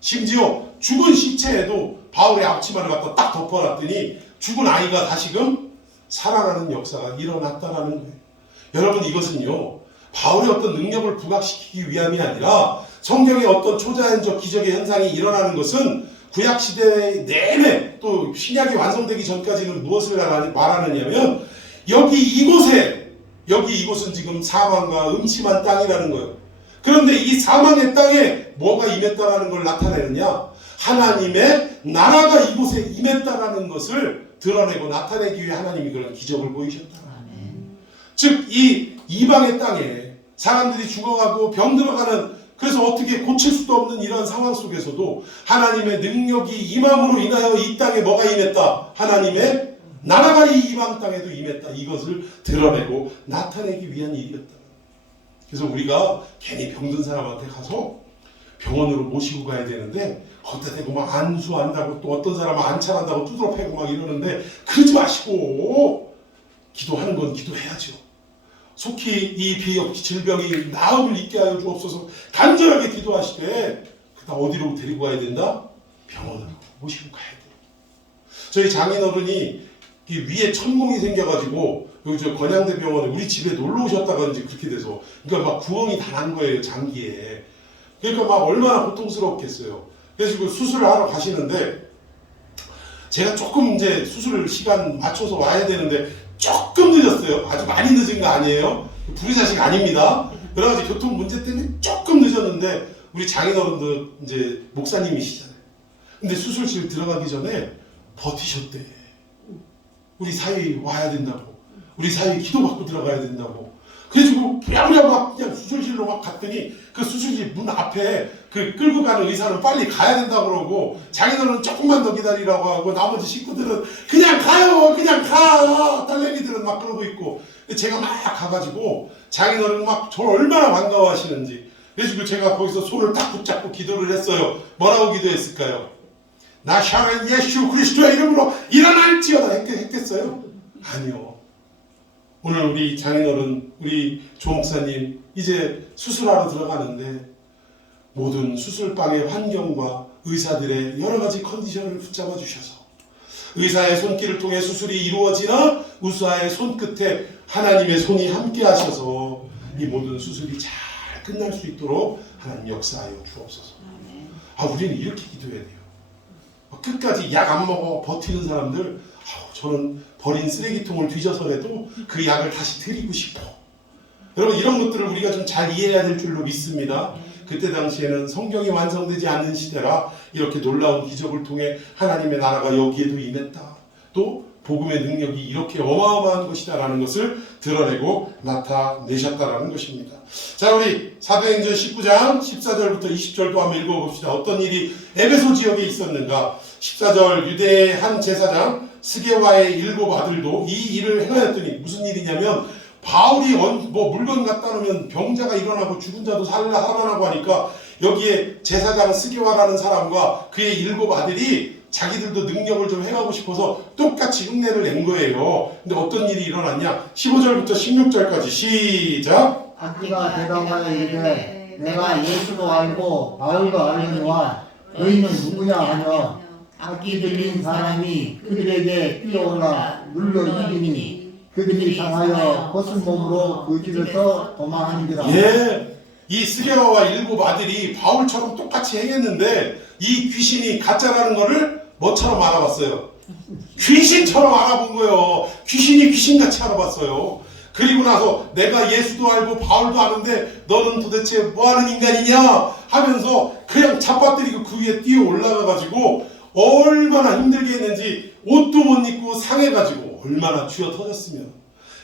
심지어 죽은 시체에도 바울의 앞치마를 갖다 딱 덮어놨더니 죽은 아이가 다시금 살아나는 역사가 일어났다라는 거예요. 여러분 이것은요 바울의 어떤 능력을 부각시키기 위함이 아니라 성경의 어떤 초자연적 기적의 현상이 일어나는 것은 구약시대 내내 또 신약이 완성되기 전까지는 무엇을 말하느냐면 여기 이곳은 지금 사망과 음침한 땅이라는 거예요. 그런데 이 사망의 땅에 뭐가 임했다라는 걸 나타내느냐? 하나님의 나라가 이곳에 임했다라는 것을 드러내고 나타내기 위해 하나님이 그런 기적을 보이셨다. 즉 이 이방의 땅에 사람들이 죽어가고 병들어가는, 그래서 어떻게 고칠 수도 없는 이런 상황 속에서도 하나님의 능력이 임함으로 인하여 이 땅에 뭐가 임했다? 하나님의 나라가 이 이방 땅에도 임했다. 이것을 드러내고 나타내기 위한 일이었다. 그래서 우리가 괜히 병든 사람한테 가서 병원으로 모시고 가야 되는데 거기다 대고 막 안수한다고, 또 어떤 사람은 안찰한다고 두드러 패고 막 이러는데 그러지 마시고 기도하는 건 기도해야죠. 속히 이 질병이 나음을 입게 하여 주옵소서 간절하게 기도하시되 그다음 어디로 데리고 가야 된다? 병원으로 모시고 가야 돼요. 저희 장인어른이 위에 천공이 생겨가지고 여기 저 건양대 병원에 우리 집에 놀러 오셨다가 이제 그렇게 돼서, 그러니까 막 구멍이 다 난 거예요, 장기에. 그러니까 막 얼마나 고통스럽겠어요. 그래서 그 수술을 하러 가시는데 제가 조금 이제 수술 시간 맞춰서 와야 되는데 조금 늦었어요. 아주 많이 늦은 거 아니에요. 불의자식 아닙니다. 그래가지고 교통 문제 때문에 조금 늦었는데 우리 장인어른도 이제 목사님이시잖아요. 근데 수술실 들어가기 전에 버티셨대. 우리 사위 와야 된다고. 우리 사위 기도받고 들어가야 된다고. 그래가지고 부랴부랴 막 그냥 수술실로 막 갔더니 그 수술실 문 앞에 그 끌고 가는 의사는 빨리 가야 된다고 그러고 장인어른은 조금만 더 기다리라고 하고 나머지 식구들은 그냥 가요, 그냥 가. 딸내미들은 막 그러고 있고, 제가 막 가가지고 장인어른 막 저를 얼마나 반가워하시는지. 그래서 제가 거기서 손을 딱 붙잡고 기도를 했어요. 뭐라고 기도했을까요? 나샤는 예수 그리스도의 이름으로 일어날지어다 했겠어요? 아니요. 오늘 우리 장인어른, 우리 조 목사님 이제 수술하러 들어가는데 모든 수술방의 환경과 의사들의 여러 가지 컨디션을 붙잡아 주셔서 의사의 손길을 통해 수술이 이루어지나 의사의 손끝에 하나님의 손이 함께 하셔서 이 모든 수술이 잘 끝날 수 있도록 하나님 역사하여 주옵소서. 우리는 이렇게 기도해야 돼요. 끝까지 약 안 먹어 버티는 사람들, 저는 버린 쓰레기통을 뒤져서라도 그 약을 다시 드리고 싶어. 여러분, 이런 것들을 우리가 좀 잘 이해해야 될 줄로 믿습니다. 그때 당시에는 성경이 완성되지 않는 시대라 이렇게 놀라운 기적을 통해 하나님의 나라가 여기에도 임했다. 또 복음의 능력이 이렇게 어마어마한 것이다라는 것을 드러내고 나타내셨다라는 것입니다. 자, 우리 사도행전 19장 14절부터 20절도 한번 읽어봅시다. 어떤 일이 에베소 지역에 있었는가? 14절, 유대의 한 제사장 스게와의 7 아들도 이 일을 행하였더니, 무슨 일이냐면 바울이 뭐 물건 갖다 놓으면 병자가 일어나고 죽은 자도 살아나고 하니까 여기에 제사장 스게와라는 사람과 그의 7 아들이 자기들도 능력을 좀 행하고 싶어서 똑같이 흉내를 낸 거예요. 근데 어떤 일이 일어났냐? 15절부터 16절까지 시작. 악기가 대답하여 이르되 내가 예수도 알고 바울도 알거니와 너희는 누구냐 하며 악기 들린 사람이 그들에게 뛰어올라 눌러 이기니 그들이 상하여 벗은 몸으로 그 집에서 도망하니라. 예, 이 스게와와 7 아들이 바울처럼 똑같이 행했는데 이 귀신이 가짜라는 거를 뭐처럼 알아봤어요? 귀신처럼 알아본 거예요. 귀신이 귀신같이 알아봤어요. 그리고 나서 내가 예수도 알고 바울도 아는데 너는 도대체 뭐하는 인간이냐 하면서 그냥 잡아뜨리고 그 위에 뛰어 올라가가지고 얼마나 힘들게 했는지 옷도 못 입고 상해가지고 얼마나 쥐어 터졌으면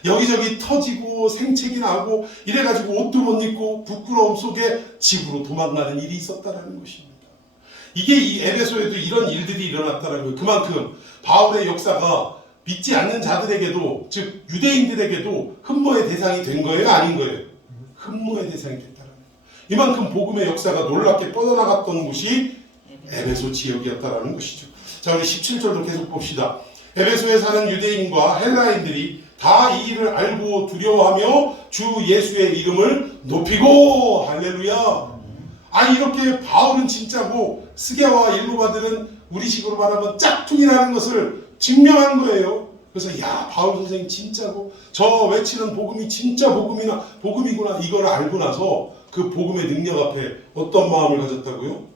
여기저기 터지고 생채기 나고 이래가지고 옷도 못 입고 부끄러움 속에 집으로 도망가는 일이 있었다라는 것입니다. 이게 이 에베소에도 이런 일들이 일어났다는 거예요. 그만큼 바울의 역사가 믿지 않는 자들에게도, 즉 유대인들에게도 흠모의 대상이 된 거예요, 아닌 거예요? 흠모의 대상이 됐다는 거예요. 이만큼 복음의 역사가 놀랍게 뻗어나갔던 곳이 에베소 지역이었다라는 것이죠. 자, 우리 17절도 계속 봅시다. 에베소에 사는 유대인과 헬라인들이 다 이 일을 알고 두려워하며 주 예수의 이름을 높이고, 할렐루야. 이렇게 바울은 진짜고 스게와와 7 아들은 우리식으로 말하면 짝퉁이라는 것을 증명한 거예요. 그래서 바울 선생님 진짜고 저 외치는 복음이 진짜 복음이구나 이걸 알고 나서 그 복음의 능력 앞에 어떤 마음을 가졌다고요?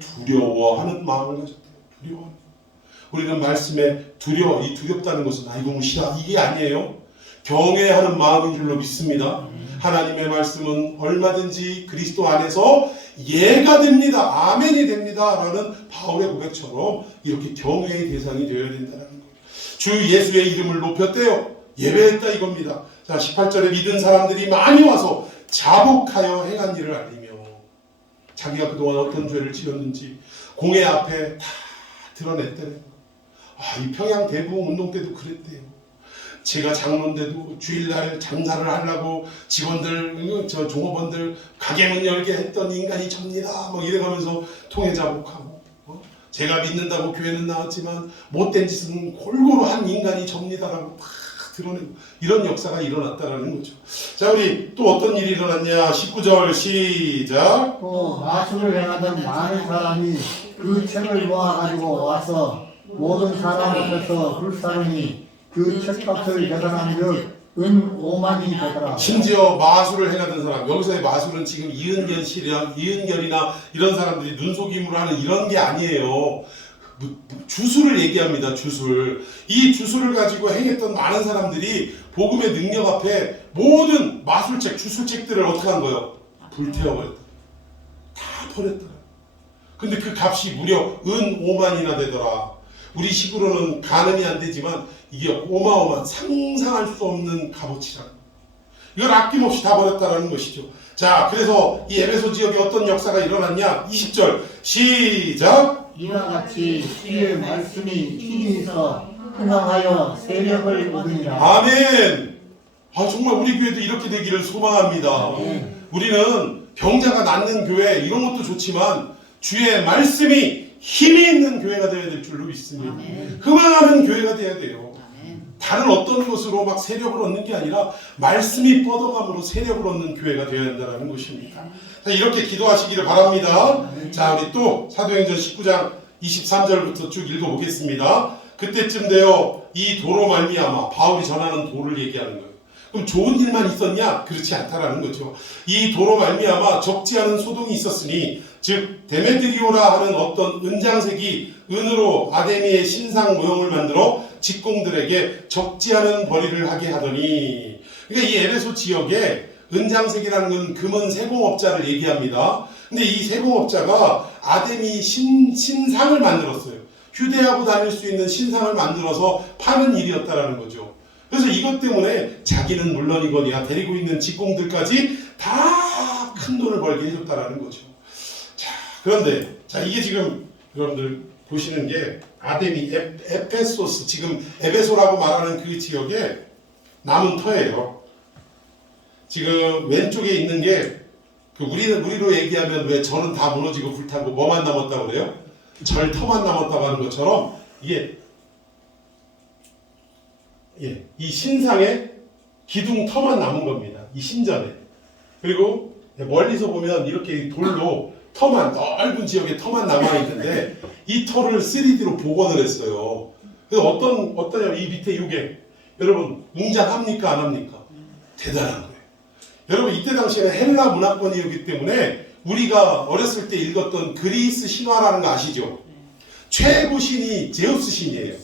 두려워하는 마음을 가졌대요. 두려워. 우리는 말씀에 이 두렵다는 것은 이거 무시다 이게 아니에요. 경외하는 마음인 줄로 믿습니다. 하나님의 말씀은 얼마든지 그리스도 안에서 예가 됩니다. 아멘이 됩니다. 라는 바울의 고백처럼 이렇게 경외의 대상이 되어야 된다는 거예요. 주 예수의 이름을 높였대요. 예배했다 이겁니다. 자, 18절에 믿은 사람들이 많이 와서 자복하여 행한 일을 알리며 자기가 그동안 어떤 죄를 지었는지 공회 앞에 다 드러냈대요. 이 평양 대부흥 운동 때도 그랬대요. 제가 장로인데도 주일날 장사를 하려고 직원들, 종업원들 가게 문 열게 했던 인간이 접니다. 막 이래가면서 통해 자복하고, 제가 믿는다고 교회는 나왔지만 못된 짓은 골고루 한 인간이 접니다라고 막 드러내고 이런 역사가 일어났다라는 거죠. 자, 우리 또 어떤 일이 일어났냐? 19절 시작. 또 마술을 행하던 많은 사람이 그 책을 모아가지고 와서 모든 사람 앞에서 불사르니 그 책값을 계산한즉 은 5만이 되더라. 심지어 마술을 행하던 사람, 여기서의 마술은 지금 이은결이나 이런 사람들이 눈속임으로 하는 이런 게 아니에요. 주술을 얘기합니다. 주술. 이 주술을 가지고 행했던 많은 사람들이 복음의 능력 앞에 모든 마술책, 주술책들을 어떻게 한 거예요? 불태워버렸다. 다 버렸더라. 근데 그 값이 무려 은 5만이나 되더라. 우리 식으로는 가늠이 안 되지만 이게 어마어마한 상상할 수 없는 값어치라. 이걸 아낌없이 다 버렸다는 것이죠. 자, 그래서 이 에베소 지역에 어떤 역사가 일어났냐? 20절 시작. 이와 같이 주의 말씀이 힘이 있어 흥황하여 세력을 얻으니라. 아멘. 정말 우리 교회도 이렇게 되기를 소망합니다. 우리는 병자가 낫는 교회 이런 것도 좋지만 주의 말씀이 힘이 있는 교회가 되어야 될 줄로 믿습니다. 흥황하는 교회가 되어야 돼요. 다른 어떤 것으로 막 세력을 얻는 게 아니라 말씀이 뻗어감으로 세력을 얻는 교회가 되어야 한다는 것입니다. 자, 이렇게 기도하시기를 바랍니다. 자, 우리 또 사도행전 19장 23절부터 쭉 읽어보겠습니다. 그때쯤 되어 이 도로 말미암아, 바울이 전하는 도를 얘기하는 거예요. 그럼 좋은 일만 있었냐? 그렇지 않다라는 거죠. 이 도로 말미암아 적지 않은 소동이 있었으니 즉 데메드리오라 하는 어떤 은장색이 은으로 아데미의 신상 모형을 만들어 직공들에게 적지 않은 벌이를 하게 하더니, 그러니까 이 에베소 지역에 은장색이라는 건 금은 세공업자를 얘기합니다. 근데 이 세공업자가 아데미 신상을 만들었어요. 휴대하고 다닐 수 있는 신상을 만들어서 파는 일이었다라는 거죠. 그래서 이것 때문에 자기는 물론이거니와 데리고 있는 직공들까지 다 큰 돈을 벌게 해줬다라는 거죠. 자, 그런데 이게 지금 여러분들 보시는 게 아데미 에페소스, 지금 에베소라고 말하는 그 지역에 남은 터예요. 지금 왼쪽에 있는 게 우리로 얘기하면 왜 절은 다 무너지고 불타고 뭐만 남았다고 그래요? 절 터만 남았다고 하는 것처럼 이게 이 신상의 기둥 터만 남은 겁니다. 이 신전에. 그리고 멀리서 보면 이렇게 돌로 터만, 넓은 지역에 터만 남아있는데 이 터를 3D로 복원을 했어요. 그래서 어떠냐면 이 밑에 이게 여러분 웅장합니까 안 합니까? 대단한 거예요. 여러분 이때 당시에는 헬라 문화권이었기 때문에 우리가 어렸을 때 읽었던 그리스 신화라는 거 아시죠? 최고 신이 제우스 신이에요.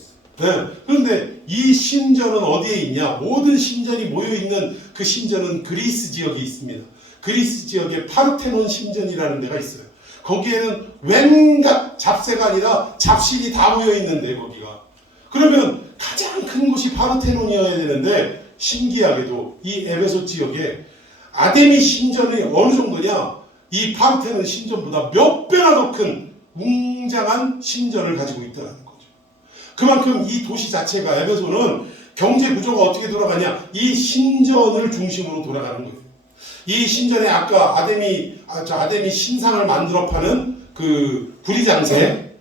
그런데 이 신전은 어디에 있냐? 모든 신전이 모여있는 그 신전은 그리스 지역에 있습니다. 그리스 지역에 파르테논 신전이라는 데가 있어요. 거기에는 웬갖 잡새가 아니라 잡신이 다 모여있는데 거기가. 그러면 가장 큰 곳이 파르테논이어야 되는데 신기하게도 이 에베소 지역에 아데미 신전이 어느 정도냐? 이 파르테논 신전보다 몇 배나 더 큰 웅장한 신전을 가지고 있다는 거죠. 그만큼 이 도시 자체가 에베소는 경제 구조가 어떻게 돌아가냐? 이 신전을 중심으로 돌아가는 거예요. 이 신전에 아까 아데미 신상을 만들어 파는 그 구리장세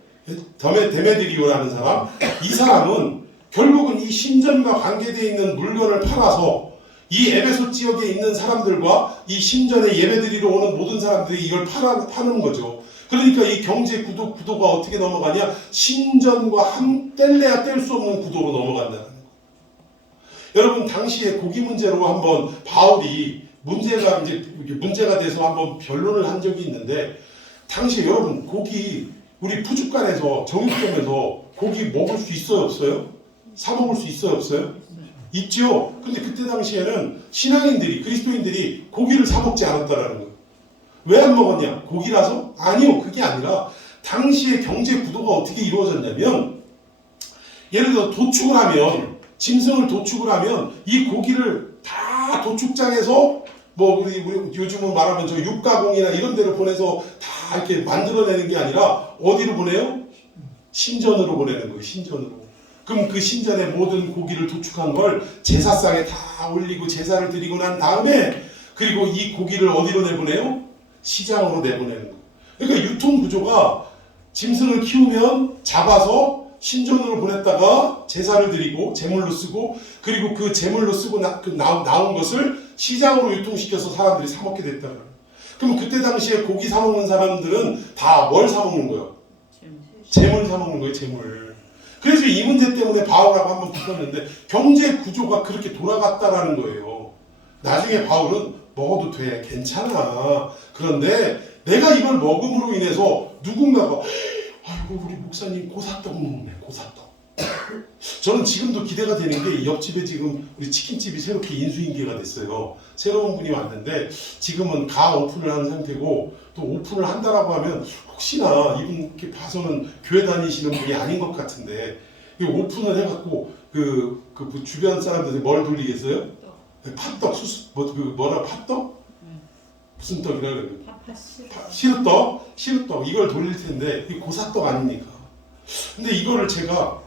데메드리오라는 사람, 이 사람은 결국은 이 신전과 관계되어 있는 물건을 팔아서 이 에베소 지역에 있는 사람들과 이 신전에 예배드리러 오는 모든 사람들이 이걸 파는 거죠. 그러니까 이 경제 구도가 어떻게 넘어가냐? 신전과 뗄래야 뗄 수 없는 구도로 넘어간다는 거예요. 여러분 당시에 고기 문제로 한번 바울이 문제가 이게 문제가 돼서 한번 변론을 한 적이 있는데 당시 여러분 고기 우리 푸주간에서 정육점에서 고기 먹을 수 있어요 없어요? 사 먹을 수 있어요 없어요? 있죠. 근데 그때 당시에는 신앙인들이 그리스도인들이 고기를 사 먹지 않았다라는 거예요. 왜 안 먹었냐? 고기라서? 아니요. 그게 아니라 당시의 경제 구도가 어떻게 이루어졌냐면 예를 들어 도축을 하면 짐승을 도축을 하면 이 고기를 다 도축장에서 뭐 우리 요즘은 말하면 저 육가공이나 이런 데로 보내서 다 이렇게 만들어내는 게 아니라 어디로 보내요? 신전으로 보내는 거예요. 신전으로. 그럼 그 신전에 모든 고기를 도축한 걸 제사상에 다 올리고 제사를 드리고 난 다음에 그리고 이 고기를 어디로 내보내요? 시장으로 내보내는 거예요. 그러니까 유통 구조가 짐승을 키우면 잡아서 신전으로 보냈다가 제사를 드리고 제물로 쓰고 그리고 그 제물로 쓰고 나온 것을 시장으로 유통시켜서 사람들이 사 먹게 됐다. 그럼 그때 당시에 고기 사 먹는 사람들은 다 뭘 사 먹는 거예요? 재물 사 먹는 거예요. 재물. 그래서 이 문제 때문에 바울하고 한번 붙었는데 경제 구조가 그렇게 돌아갔다라는 거예요. 나중에 바울은 먹어도 돼. 괜찮아. 그런데 내가 이걸 먹음으로 인해서 누군가가 아이고 우리 목사님 고사떡 먹네. 고사떡. 저는 지금도 기대가 되는 게 옆집에 지금 우리 치킨집이 새롭게 인수인계가 됐어요. 새로운 분이 왔는데 지금은 가 오픈을 한 상태고 또 오픈을 한다라고 하면 혹시나 이분 이렇게 봐서는 교회 다니시는 분이 아닌 것 같은데 오픈을 해갖고 그 주변 사람들이 뭘 돌리겠어요? 팥떡 뭐라 팥떡? 무슨 떡이라 그래요? 시루떡? 시루떡 이걸 돌릴 텐데 이 고사떡 아닙니까? 근데 이거를 제가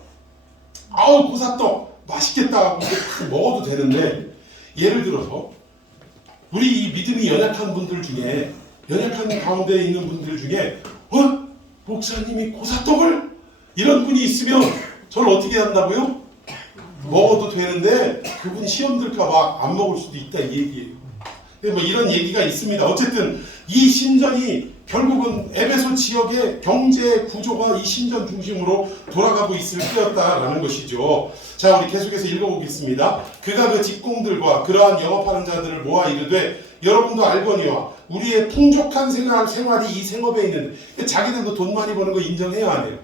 아우 고사떡 맛있겠다 하고 먹어도 되는데 예를 들어서 우리 이 믿음이 연약한 분들 중에 연약한 가운데 있는 분들 중에 목사님이 고사떡을 이런 분이 있으면 저는 어떻게 한다고요? 먹어도 되는데 그분 시험 들까봐 안 먹을 수도 있다 이 얘기예요. 뭐 이런 얘기가 있습니다. 어쨌든 이 신전이 결국은 에베소 지역의 경제 구조가 이 신전 중심으로 돌아가고 있을 때였다라는 것이죠. 자, 우리 계속해서 읽어보겠습니다. 그가 그 직공들과 그러한 영업하는 자들을 모아 이르되 여러분도 알거니와 우리의 풍족한 생활이 이 생업에 있는데 자기들도 돈 많이 버는 거 인정해야 하네요.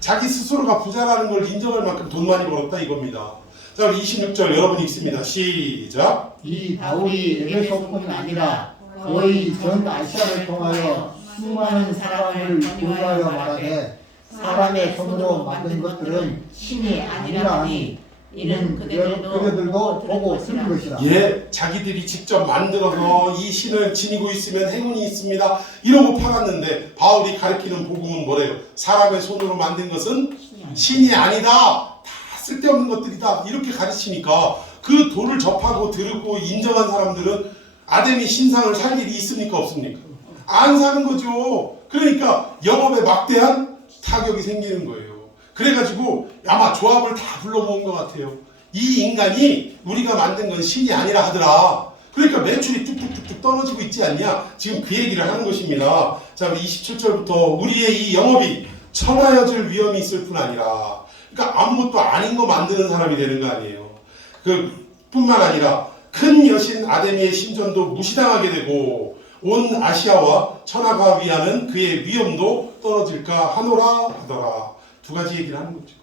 자기 스스로가 부자라는 걸 인정할 만큼 돈 많이 벌었다 이겁니다. 자, 우리 26절 여러분 읽습니다. 시작. 이 바울이 에베소뿐 아니라 거의 전 아시아를 통하여 수많은 사람을 권유하여 말하되 사람의 손으로 만든 것들은 신이 아니라니 이는 그들도 보고 들은 것이라. 예, 자기들이 직접 만들어서 이 신을 지니고 있으면 행운이 있습니다. 이러고 팔았는데 바울이 가르치는 복음은 뭐래요? 사람의 손으로 만든 것은 신이 아니다. 다 쓸데없는 것들이다. 이렇게 가르치니까 그 도를 접하고 들고 인정한 사람들은 아담이 신상을 살 일이 있습니까? 없습니까? 안 사는 거죠. 그러니까 영업에 막대한 타격이 생기는 거예요. 그래가지고 아마 조합을 다 불러모은 것 같아요. 이 인간이 우리가 만든 건 신이 아니라 하더라. 그러니까 매출이 뚝뚝뚝뚝 떨어지고 있지 않냐? 지금 그 얘기를 하는 것입니다. 자, 우리 27절부터 우리의 이 영업이 천하여질 위험이 있을 뿐 아니라 그러니까 아무것도 아닌 거 만드는 사람이 되는 거 아니에요. 뿐만 아니라 큰 여신 아데미의 신전도 무시당하게 되고 온 아시아와 천하가 위하는 그의 위엄도 떨어질까 하노라 하더라. 두 가지 얘기를 하는 거죠.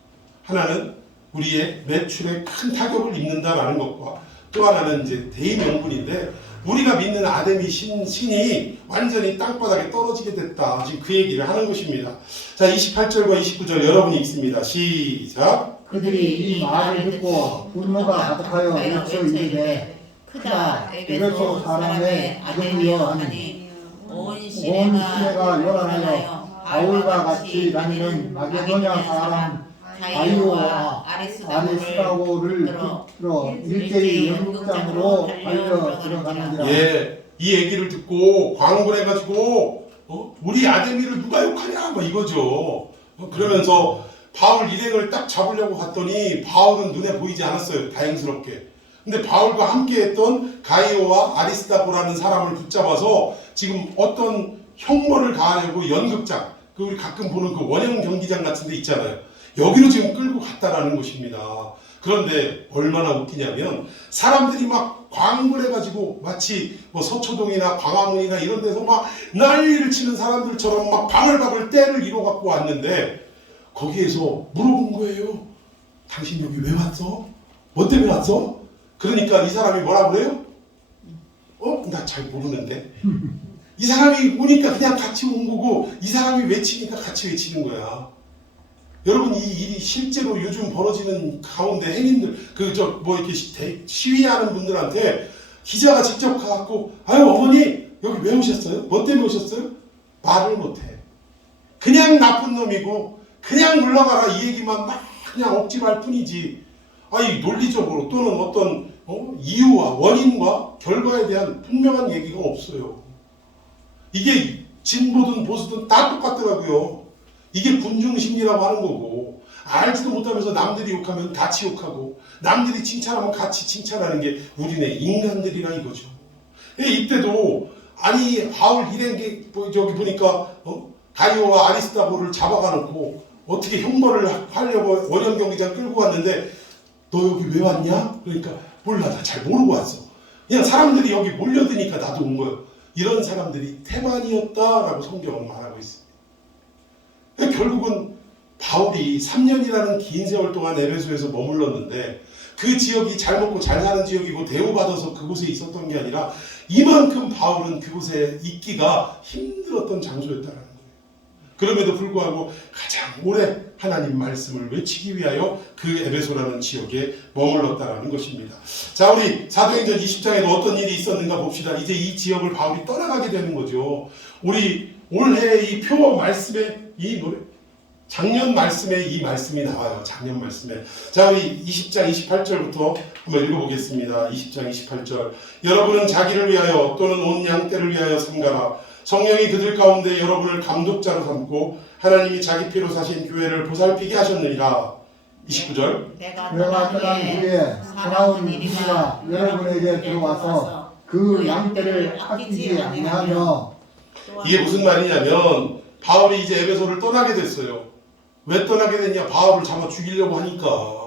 하나는 우리의 매출에 큰 타격을 입는다라는 것과 또 하나는 이제 대의명분인데 우리가 믿는 아데미 신이 완전히 땅바닥에 떨어지게 됐다. 지금 그 얘기를 하는 것입니다. 자, 28절과 29절 여러분이 읽습니다. 시작. 그들이 이 말을 듣고 분노가 가득하여 외쳐 이르되 크다 에베소 사람의 아들이여 하니 온 시내가 요란하여 바울과 같이 다니는 마게도냐 사람 가이오와 아리스다고를 들어 일제히 연극장으로 달려 들어가는지라. 예, 이 얘기를 듣고 광분해가지고 우리 아데미를 누가 욕하냐 뭐 이거죠. 그러면서 바울 일행을 딱 잡으려고 갔더니 바울은 눈에 보이지 않았어요. 다행스럽게. 근데 바울과 함께 했던 가이오와 아리스다고라는 사람을 붙잡아서 지금 어떤 형벌을 가하려고 연극장, 우리 가끔 보는 그 원형 경기장 같은 데 있잖아요. 여기로 지금 끌고 갔다라는 것입니다. 그런데 얼마나 웃기냐면 사람들이 막 광분해가지고 마치 뭐 서초동이나 광화문이나 이런 데서 막 난리를 치는 사람들처럼 막 바글바글 때를 이뤄갖고 왔는데 거기에서 물어본 거예요. 당신 여기 왜 왔어? 뭐 때문에 왔어? 그러니까 이 사람이 뭐라 그래요? 나 잘 모르는데. 이 사람이 오니까 그냥 같이 온 거고 이 사람이 외치니까 같이 외치는 거야. 여러분 이 일이 실제로 요즘 벌어지는 가운데 행인들 이렇게 시위하는 분들한테 기자가 직접 가갖고 아유 어머니 여기 왜 오셨어요? 뭐 때문에 오셨어요? 말을 못해. 그냥 나쁜 놈이고 그냥 물러가라 이 얘기만 막 그냥 억지할 뿐이지. 아니 논리적으로 또는 어떤 이유와 원인과 결과에 대한 분명한 얘기가 없어요. 이게 진보든 보수든 다 똑같더라고요. 이게 군중심리라고 하는 거고 알지도 못하면서 남들이 욕하면 같이 욕하고 남들이 칭찬하면 같이 칭찬하는 게 우리네 인간들이라 이거죠. 이때도 아니 바울 일행기 저기 보니까 가이오와 아리스타고를 잡아가 놓고 어떻게 형벌을 하려고 원형 경기장 끌고 왔는데 너 여기 왜 왔냐? 그러니까 몰라 나 잘 모르고 왔어. 그냥 사람들이 여기 몰려드니까 나도 온 거예요. 이런 사람들이 태반이었다라고 성경은 말하고 있습니다. 결국은 바울이 3년이라는 긴 세월 동안 에베소에서 머물렀는데 그 지역이 잘 먹고 잘 사는 지역이고 대우받아서 그곳에 있었던 게 아니라 이만큼 바울은 그곳에 있기가 힘들었던 장소였다는 거예요. 그럼에도 불구하고 가장 오래 하나님 말씀을 외치기 위하여 그 에베소라는 지역에 머물렀다는 것입니다. 자, 우리 사도행전 20장에도 어떤 일이 있었는가 봅시다. 이제 이 지역을 바울이 떠나가게 되는 거죠. 우리 올해 이 표 말씀에 이 노래 작년 말씀에 이 말씀이 나와요. 작년 말씀에. 자, 우리 20장 28절부터 한번 읽어보겠습니다. 20장 28절. 여러분은 자기를 위하여 또는 온 양떼를 위하여 삼가라. 성령이 그들 가운데 여러분을 감독자로 삼고 하나님이 자기 피로 사신 교회를 보살피게 하셨느니라. 29절. 내가 떠난 후에 사나운 이리가 여러분에게 들어와서 그 양떼를 아끼지 아니하며. 이게 무슨 말이냐면 바울이 이제 에베소를 떠나게 됐어요. 왜 떠나게 됐냐? 바울을 잡아 죽이려고 하니까.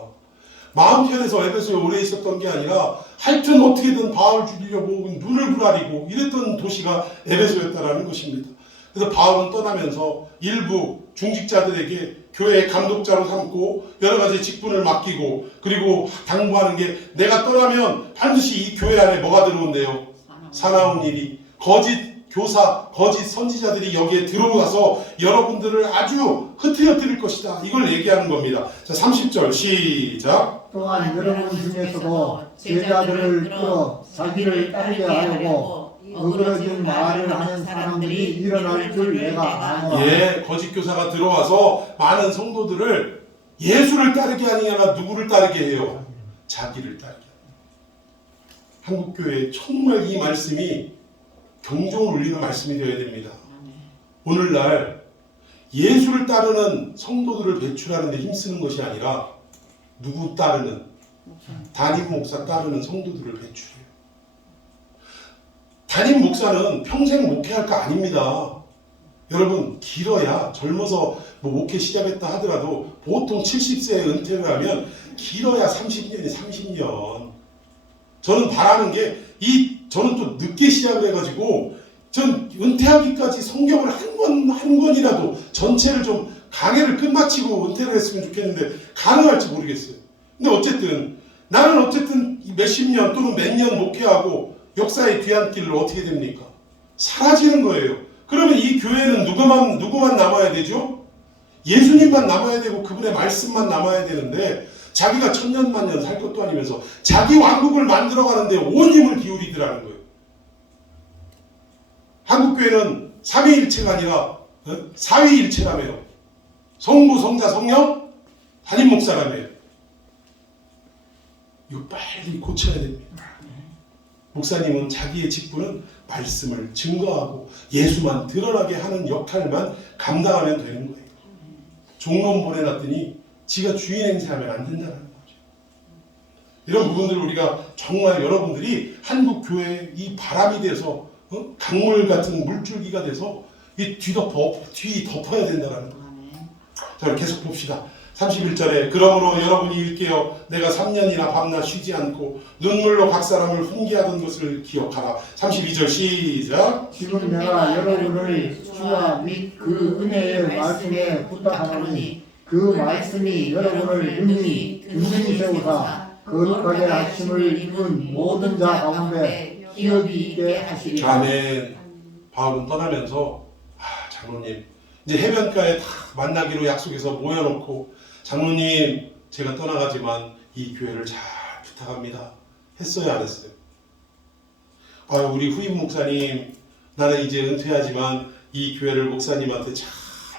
마음 편해서 에베소에 오래 있었던 게 아니라 하여튼 어떻게든 바울 죽이려고 눈을 부라리고 이랬던 도시가 에베소였다라는 것입니다. 그래서 바울은 떠나면서 일부 중직자들에게 교회의 감독자로 삼고 여러 가지 직분을 맡기고 그리고 당부하는 게 내가 떠나면 반드시 이 교회 안에 뭐가 들어온대요? 사나운 일이. 거짓 교사, 거짓 선지자들이 여기에 들어와서 여러분들을 아주 흩어뜨릴 것이다. 이걸 얘기하는 겁니다. 자, 30절 시작. 또한 여러분 중에서도 제자들을 끌어 자기를 따르게 하려고 어그러진 말을 하는 사람들이 일어날 줄 내가 아노라. 예, 거짓 교사가 들어와서 많은 성도들을 예수를 따르게 하느냐가 누구를 따르게 해요? 자기를 따르게 합니다. 한국교회에 정말 이 말씀이 경종을 울리는 말씀이 되어야 됩니다. 오늘날 예수를 따르는 성도들을 배출하는 데 힘쓰는 것이 아니라 누구 따르는 담임 목사 따르는 성도들을 배출해요. 담임 목사는 평생 목회할 거 아닙니다. 여러분 길어야 젊어서 뭐 목회 시작했다 하더라도 보통 70세에 은퇴를 하면 길어야 30년이 30년. 저는 바라는 게 저는 좀 늦게 시작을 해가지고 전 은퇴하기까지 성경을 한 권이라도 전체를 좀 강해를 끝마치고 은퇴를 했으면 좋겠는데 가능할지 모르겠어요. 근데 어쨌든 나는 몇십 년 또는 몇 년 목회하고 역사의 뒤안길로 어떻게 됩니까? 사라지는 거예요. 그러면 이 교회는 누구만 남아야 되죠? 예수님만 남아야 되고 그분의 말씀만 남아야 되는데 자기가 천년만년 살 것도 아니면서 자기 왕국을 만들어가는데 온 힘을 기울이더라는 거예요. 한국교회는 삼위일체가 아니라 사위일체라며요. 성부, 성자, 성령, 담임 목사라며요. 이거 빨리 고쳐야 됩니다. 목사님은 자기의 직분은 말씀을 증거하고 예수만 드러나게 하는 역할만 감당하면 되는 거예요. 종론 보내놨더니 지가 주인 행세하면 안 된다는 거죠. 이런 부분들을 우리가 정말 여러분들이 한국교회의 이 바람이 돼서 강물 같은 물줄기가 돼서 이 뒤 덮어야 된다는 거예요. 자, 계속 봅시다. 31절에 그러므로 여러분이 일깨어 내가 3년이나 밤낮 쉬지 않고 눈물로 각 사람을 훈계하던 것을 기억하라. 32절 시작. 지금 내가 여러분을 주와 및 그 은혜의 말씀에 부탁하노니 그 말씀이 여러분을 능히 든든히 세우사 거룩하게 아침을 입은 모든 자 가운데 기억이 있게 하시리라. 아멘. 바울은 떠나면서 장로님 이제 해변가에 다 만나기로 약속해서 모여놓고 장로님 제가 떠나가지만 이 교회를 잘 부탁합니다 했어요 안 했어요? 우리 후임 목사님 나는 이제 은퇴하지만 이 교회를 목사님한테 잘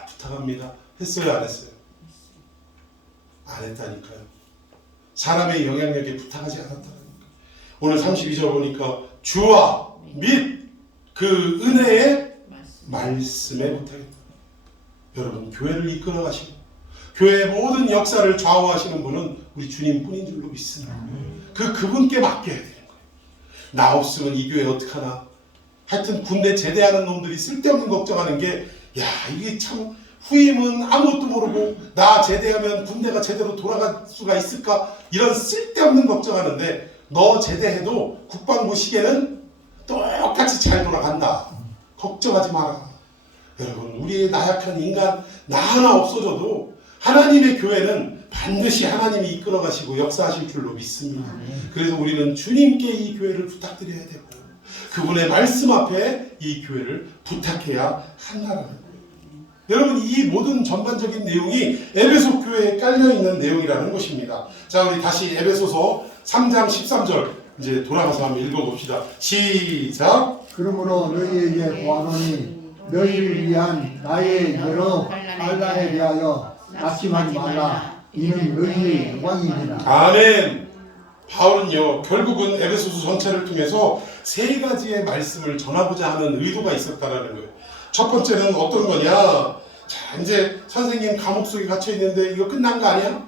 부탁합니다 했어요 안 했어요? 안 했다니까요. 사람의 영향력에 부탁하지 않았다니까. 오늘 32절 보니까 주와 및 그 은혜의 말씀에 부탁했다. 여러분 교회를 이끌어 가시고 교회의 모든 역사를 좌우하시는 분은 우리 주님뿐인 줄로 믿습니다. 그분께 맡겨야 되는 거예요. 나 없으면 이 교회 어떡하나. 하여튼 군대 제대하는 놈들이 쓸데없는 걱정하는 게 이게 참 후임은 아무것도 모르고 나 제대하면 군대가 제대로 돌아갈 수가 있을까 이런 쓸데없는 걱정하는데 너 제대해도 국방부 시계는 똑같이 잘 돌아간다. 걱정하지 마라. 여러분 우리의 나약한 인간 나 하나 없어져도 하나님의 교회는 반드시 하나님이 이끌어 가시고 역사하실 줄로 믿습니다. 그래서 우리는 주님께 이 교회를 부탁드려야 되고 그분의 말씀 앞에 이 교회를 부탁해야 한다는 거예요. 여러분 이 모든 전반적인 내용이 에베소 교회에 깔려있는 내용이라는 것입니다. 자 우리 다시 에베소서 3장 13절 이제 돌아가서 한번 읽어봅시다. 시작. 그러므로 너희에게 구하노니 너희를 위한 나의 여러 환난에 대하여 낙심하지 말라. 이는 너희의 영광이니라. 아멘. 바울은요 결국은 에베소서 전체를 통해서 세 가지의 말씀을 전하고자 하는 의도가 있었다라는 거예요. 첫 번째는 어떤 거냐? 자 이제 선생님 감옥 속에 갇혀 있는데 이거 끝난 거 아니야?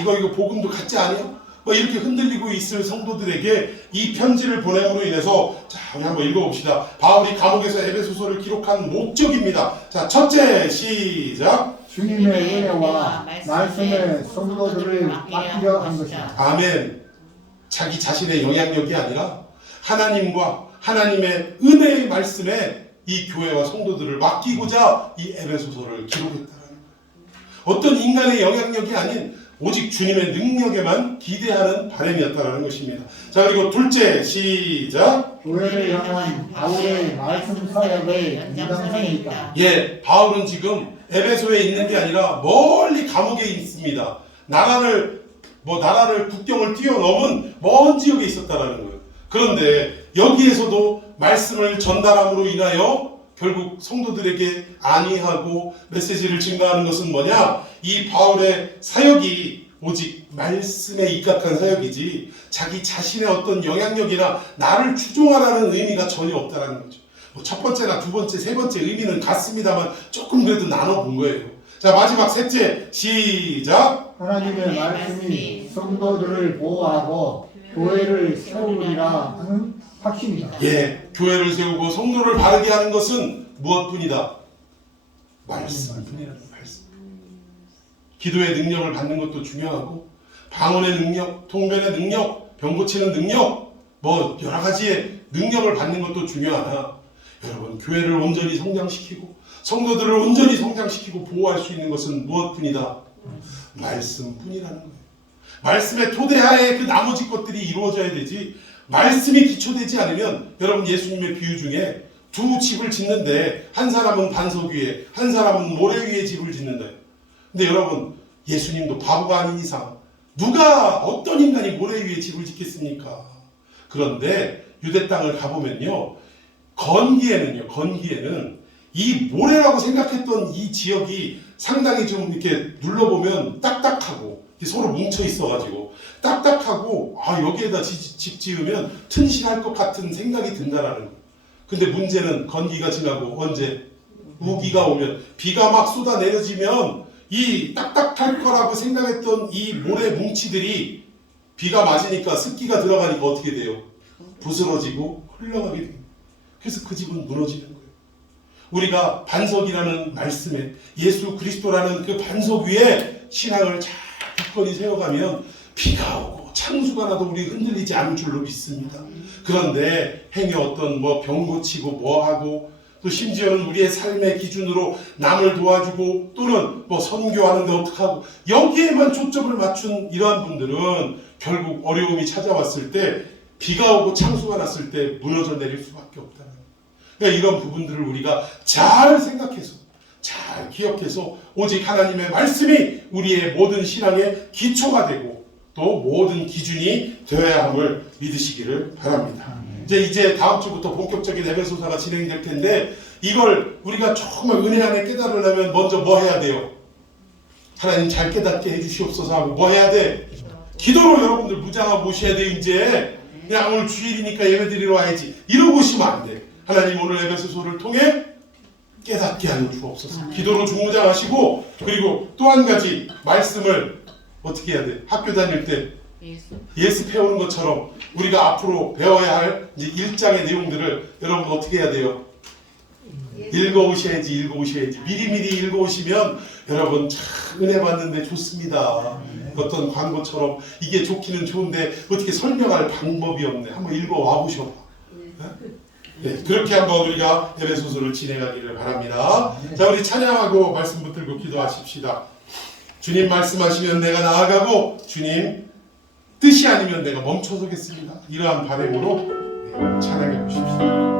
이거 복음도 가짜 아니야? 이렇게 흔들리고 있을 성도들에게 이 편지를 보냄으로 인해서 자 우리 한번 읽어봅시다. 바울이 감옥에서 에베소서를 기록한 목적입니다. 자 첫째 시작. 주님의 은혜와 말씀의 성도들을 맡기려 한 것이다. 아멘. 자기 자신의 영향력이 아니라 하나님과 하나님의 은혜의 말씀에 이 교회와 성도들을 맡기고자 이 에베소서를 기록했다는 거예요. 어떤 인간의 영향력이 아닌 오직 주님의 능력에만 기대하는 바람이었다는 것입니다. 자 그리고 둘째 시작. 교회를 향한 바울의 말씀 사역의 연장선에 있다. 바울은 지금 에베소에 있는 게 아니라 멀리 감옥에 있습니다. 나라를 국경을 뛰어넘은 먼 지역에 있었다라는 거예요. 그런데 여기에서도 말씀을 전달함으로 인하여 결국 성도들에게 안위하고 메시지를 증가하는 것은 뭐냐? 이 바울의 사역이 오직 말씀에 입각한 사역이지 자기 자신의 어떤 영향력이나 나를 추종하라는 의미가 전혀 없다는 거죠. 첫 번째나 두 번째, 세 번째 의미는 같습니다만 조금 그래도 나눠본 거예요. 자 마지막 셋째 시작. 하나님의 말씀이 성도들을 보호하고 교회를 세우리라 하는 확신이다. 교회를 세우고 성도를 바르게 하는 것은 무엇뿐이다? 말씀뿐이라는 말씀. 기도의 능력을 받는 것도 중요하고 방언의 능력, 통변의 능력, 병 고치는 능력 여러 가지의 능력을 받는 것도 중요하나 여러분 교회를 온전히 성장시키고 성도들을 온전히 성장시키고 보호할 수 있는 것은 무엇뿐이다? 말씀뿐이라는 거예요. 말씀의 토대하에 그 나머지 것들이 이루어져야 되지 말씀이 기초되지 않으면 여러분 예수님의 비유 중에 두 집을 짓는데 한 사람은 반석 위에 한 사람은 모래 위에 집을 짓는다. 근데 여러분 예수님도 바보가 아닌 이상 누가 어떤 인간이 모래 위에 집을 짓겠습니까? 그런데 유대 땅을 가보면요 건기에는 이 모래라고 생각했던 이 지역이 상당히 좀 이렇게 눌러보면 딱딱하고 서로 뭉쳐 있어가지고 딱딱하고 여기에다 집 지으면 튼실할 것 같은 생각이 든다라는 거예요. 근데 문제는 건기가 지나고 언제 우기가 오면 비가 막 쏟아 내려지면 이 딱딱할 거라고 생각했던 이 모래 뭉치들이 비가 맞으니까 습기가 들어가니까 어떻게 돼요? 부스러지고 흘러가게 돼요. 그래서 그 집은 무너지는 거예요. 우리가 반석이라는 말씀에 예수 그리스도라는 그 반석 위에 신앙을 잘 굳건히 세워가면 비가 오고 창수가 나도 우리 흔들리지 않을 줄로 믿습니다. 그런데 행여 어떤 병 고치고 하고 또 심지어는 우리의 삶의 기준으로 남을 도와주고 또는 선교하는데 어떡하고 여기에만 초점을 맞춘 이러한 분들은 결국 어려움이 찾아왔을 때 비가 오고 창수가 났을 때 무너져 내릴 수밖에 없다는 거예요. 그러니까 이런 부분들을 우리가 잘 생각해서 잘 기억해서 오직 하나님의 말씀이 우리의 모든 신앙의 기초가 되고 또 모든 기준이 되어야 함을 믿으시기를 바랍니다. 이제 다음 주부터 본격적인 에베소서가 진행될 텐데 이걸 우리가 정말 은혜 안에 깨달으려면 먼저 뭐 해야 돼요? 하나님 잘 깨닫게 해주시옵소서 하고 뭐 해야 돼? 기도로 여러분들 무장하고 오셔야 돼. 이제 그냥 오늘 주일이니까 예배드리러 와야지 이러고 오시면 안 돼. 하나님 오늘 에베소서를 통해 깨닫게 하여 주옵소서. 기도로 중무장하시고 그리고 또 한 가지 말씀을 어떻게 해야 돼? 학교 다닐 때 예습 해오는 것처럼 우리가 앞으로 배워야 할 이제 1장의 내용들을 여러분 어떻게 해야 돼요? 읽어오셔야지. 미리미리 읽어오시면 여러분 참 은혜 받는데 좋습니다. 어떤 광고처럼 이게 좋기는 좋은데 어떻게 설명할 방법이 없네. 한번 읽어와 보셔봐. 네, 그렇게 한번 우리가 에베소서를 진행하기를 바랍니다. 자, 우리 찬양하고 말씀 붙들고 기도하십시다. 주님 말씀하시면 내가 나아가고 주님 뜻이 아니면 내가 멈춰서겠습니다. 이러한 바람으로 찬양해 보십시다.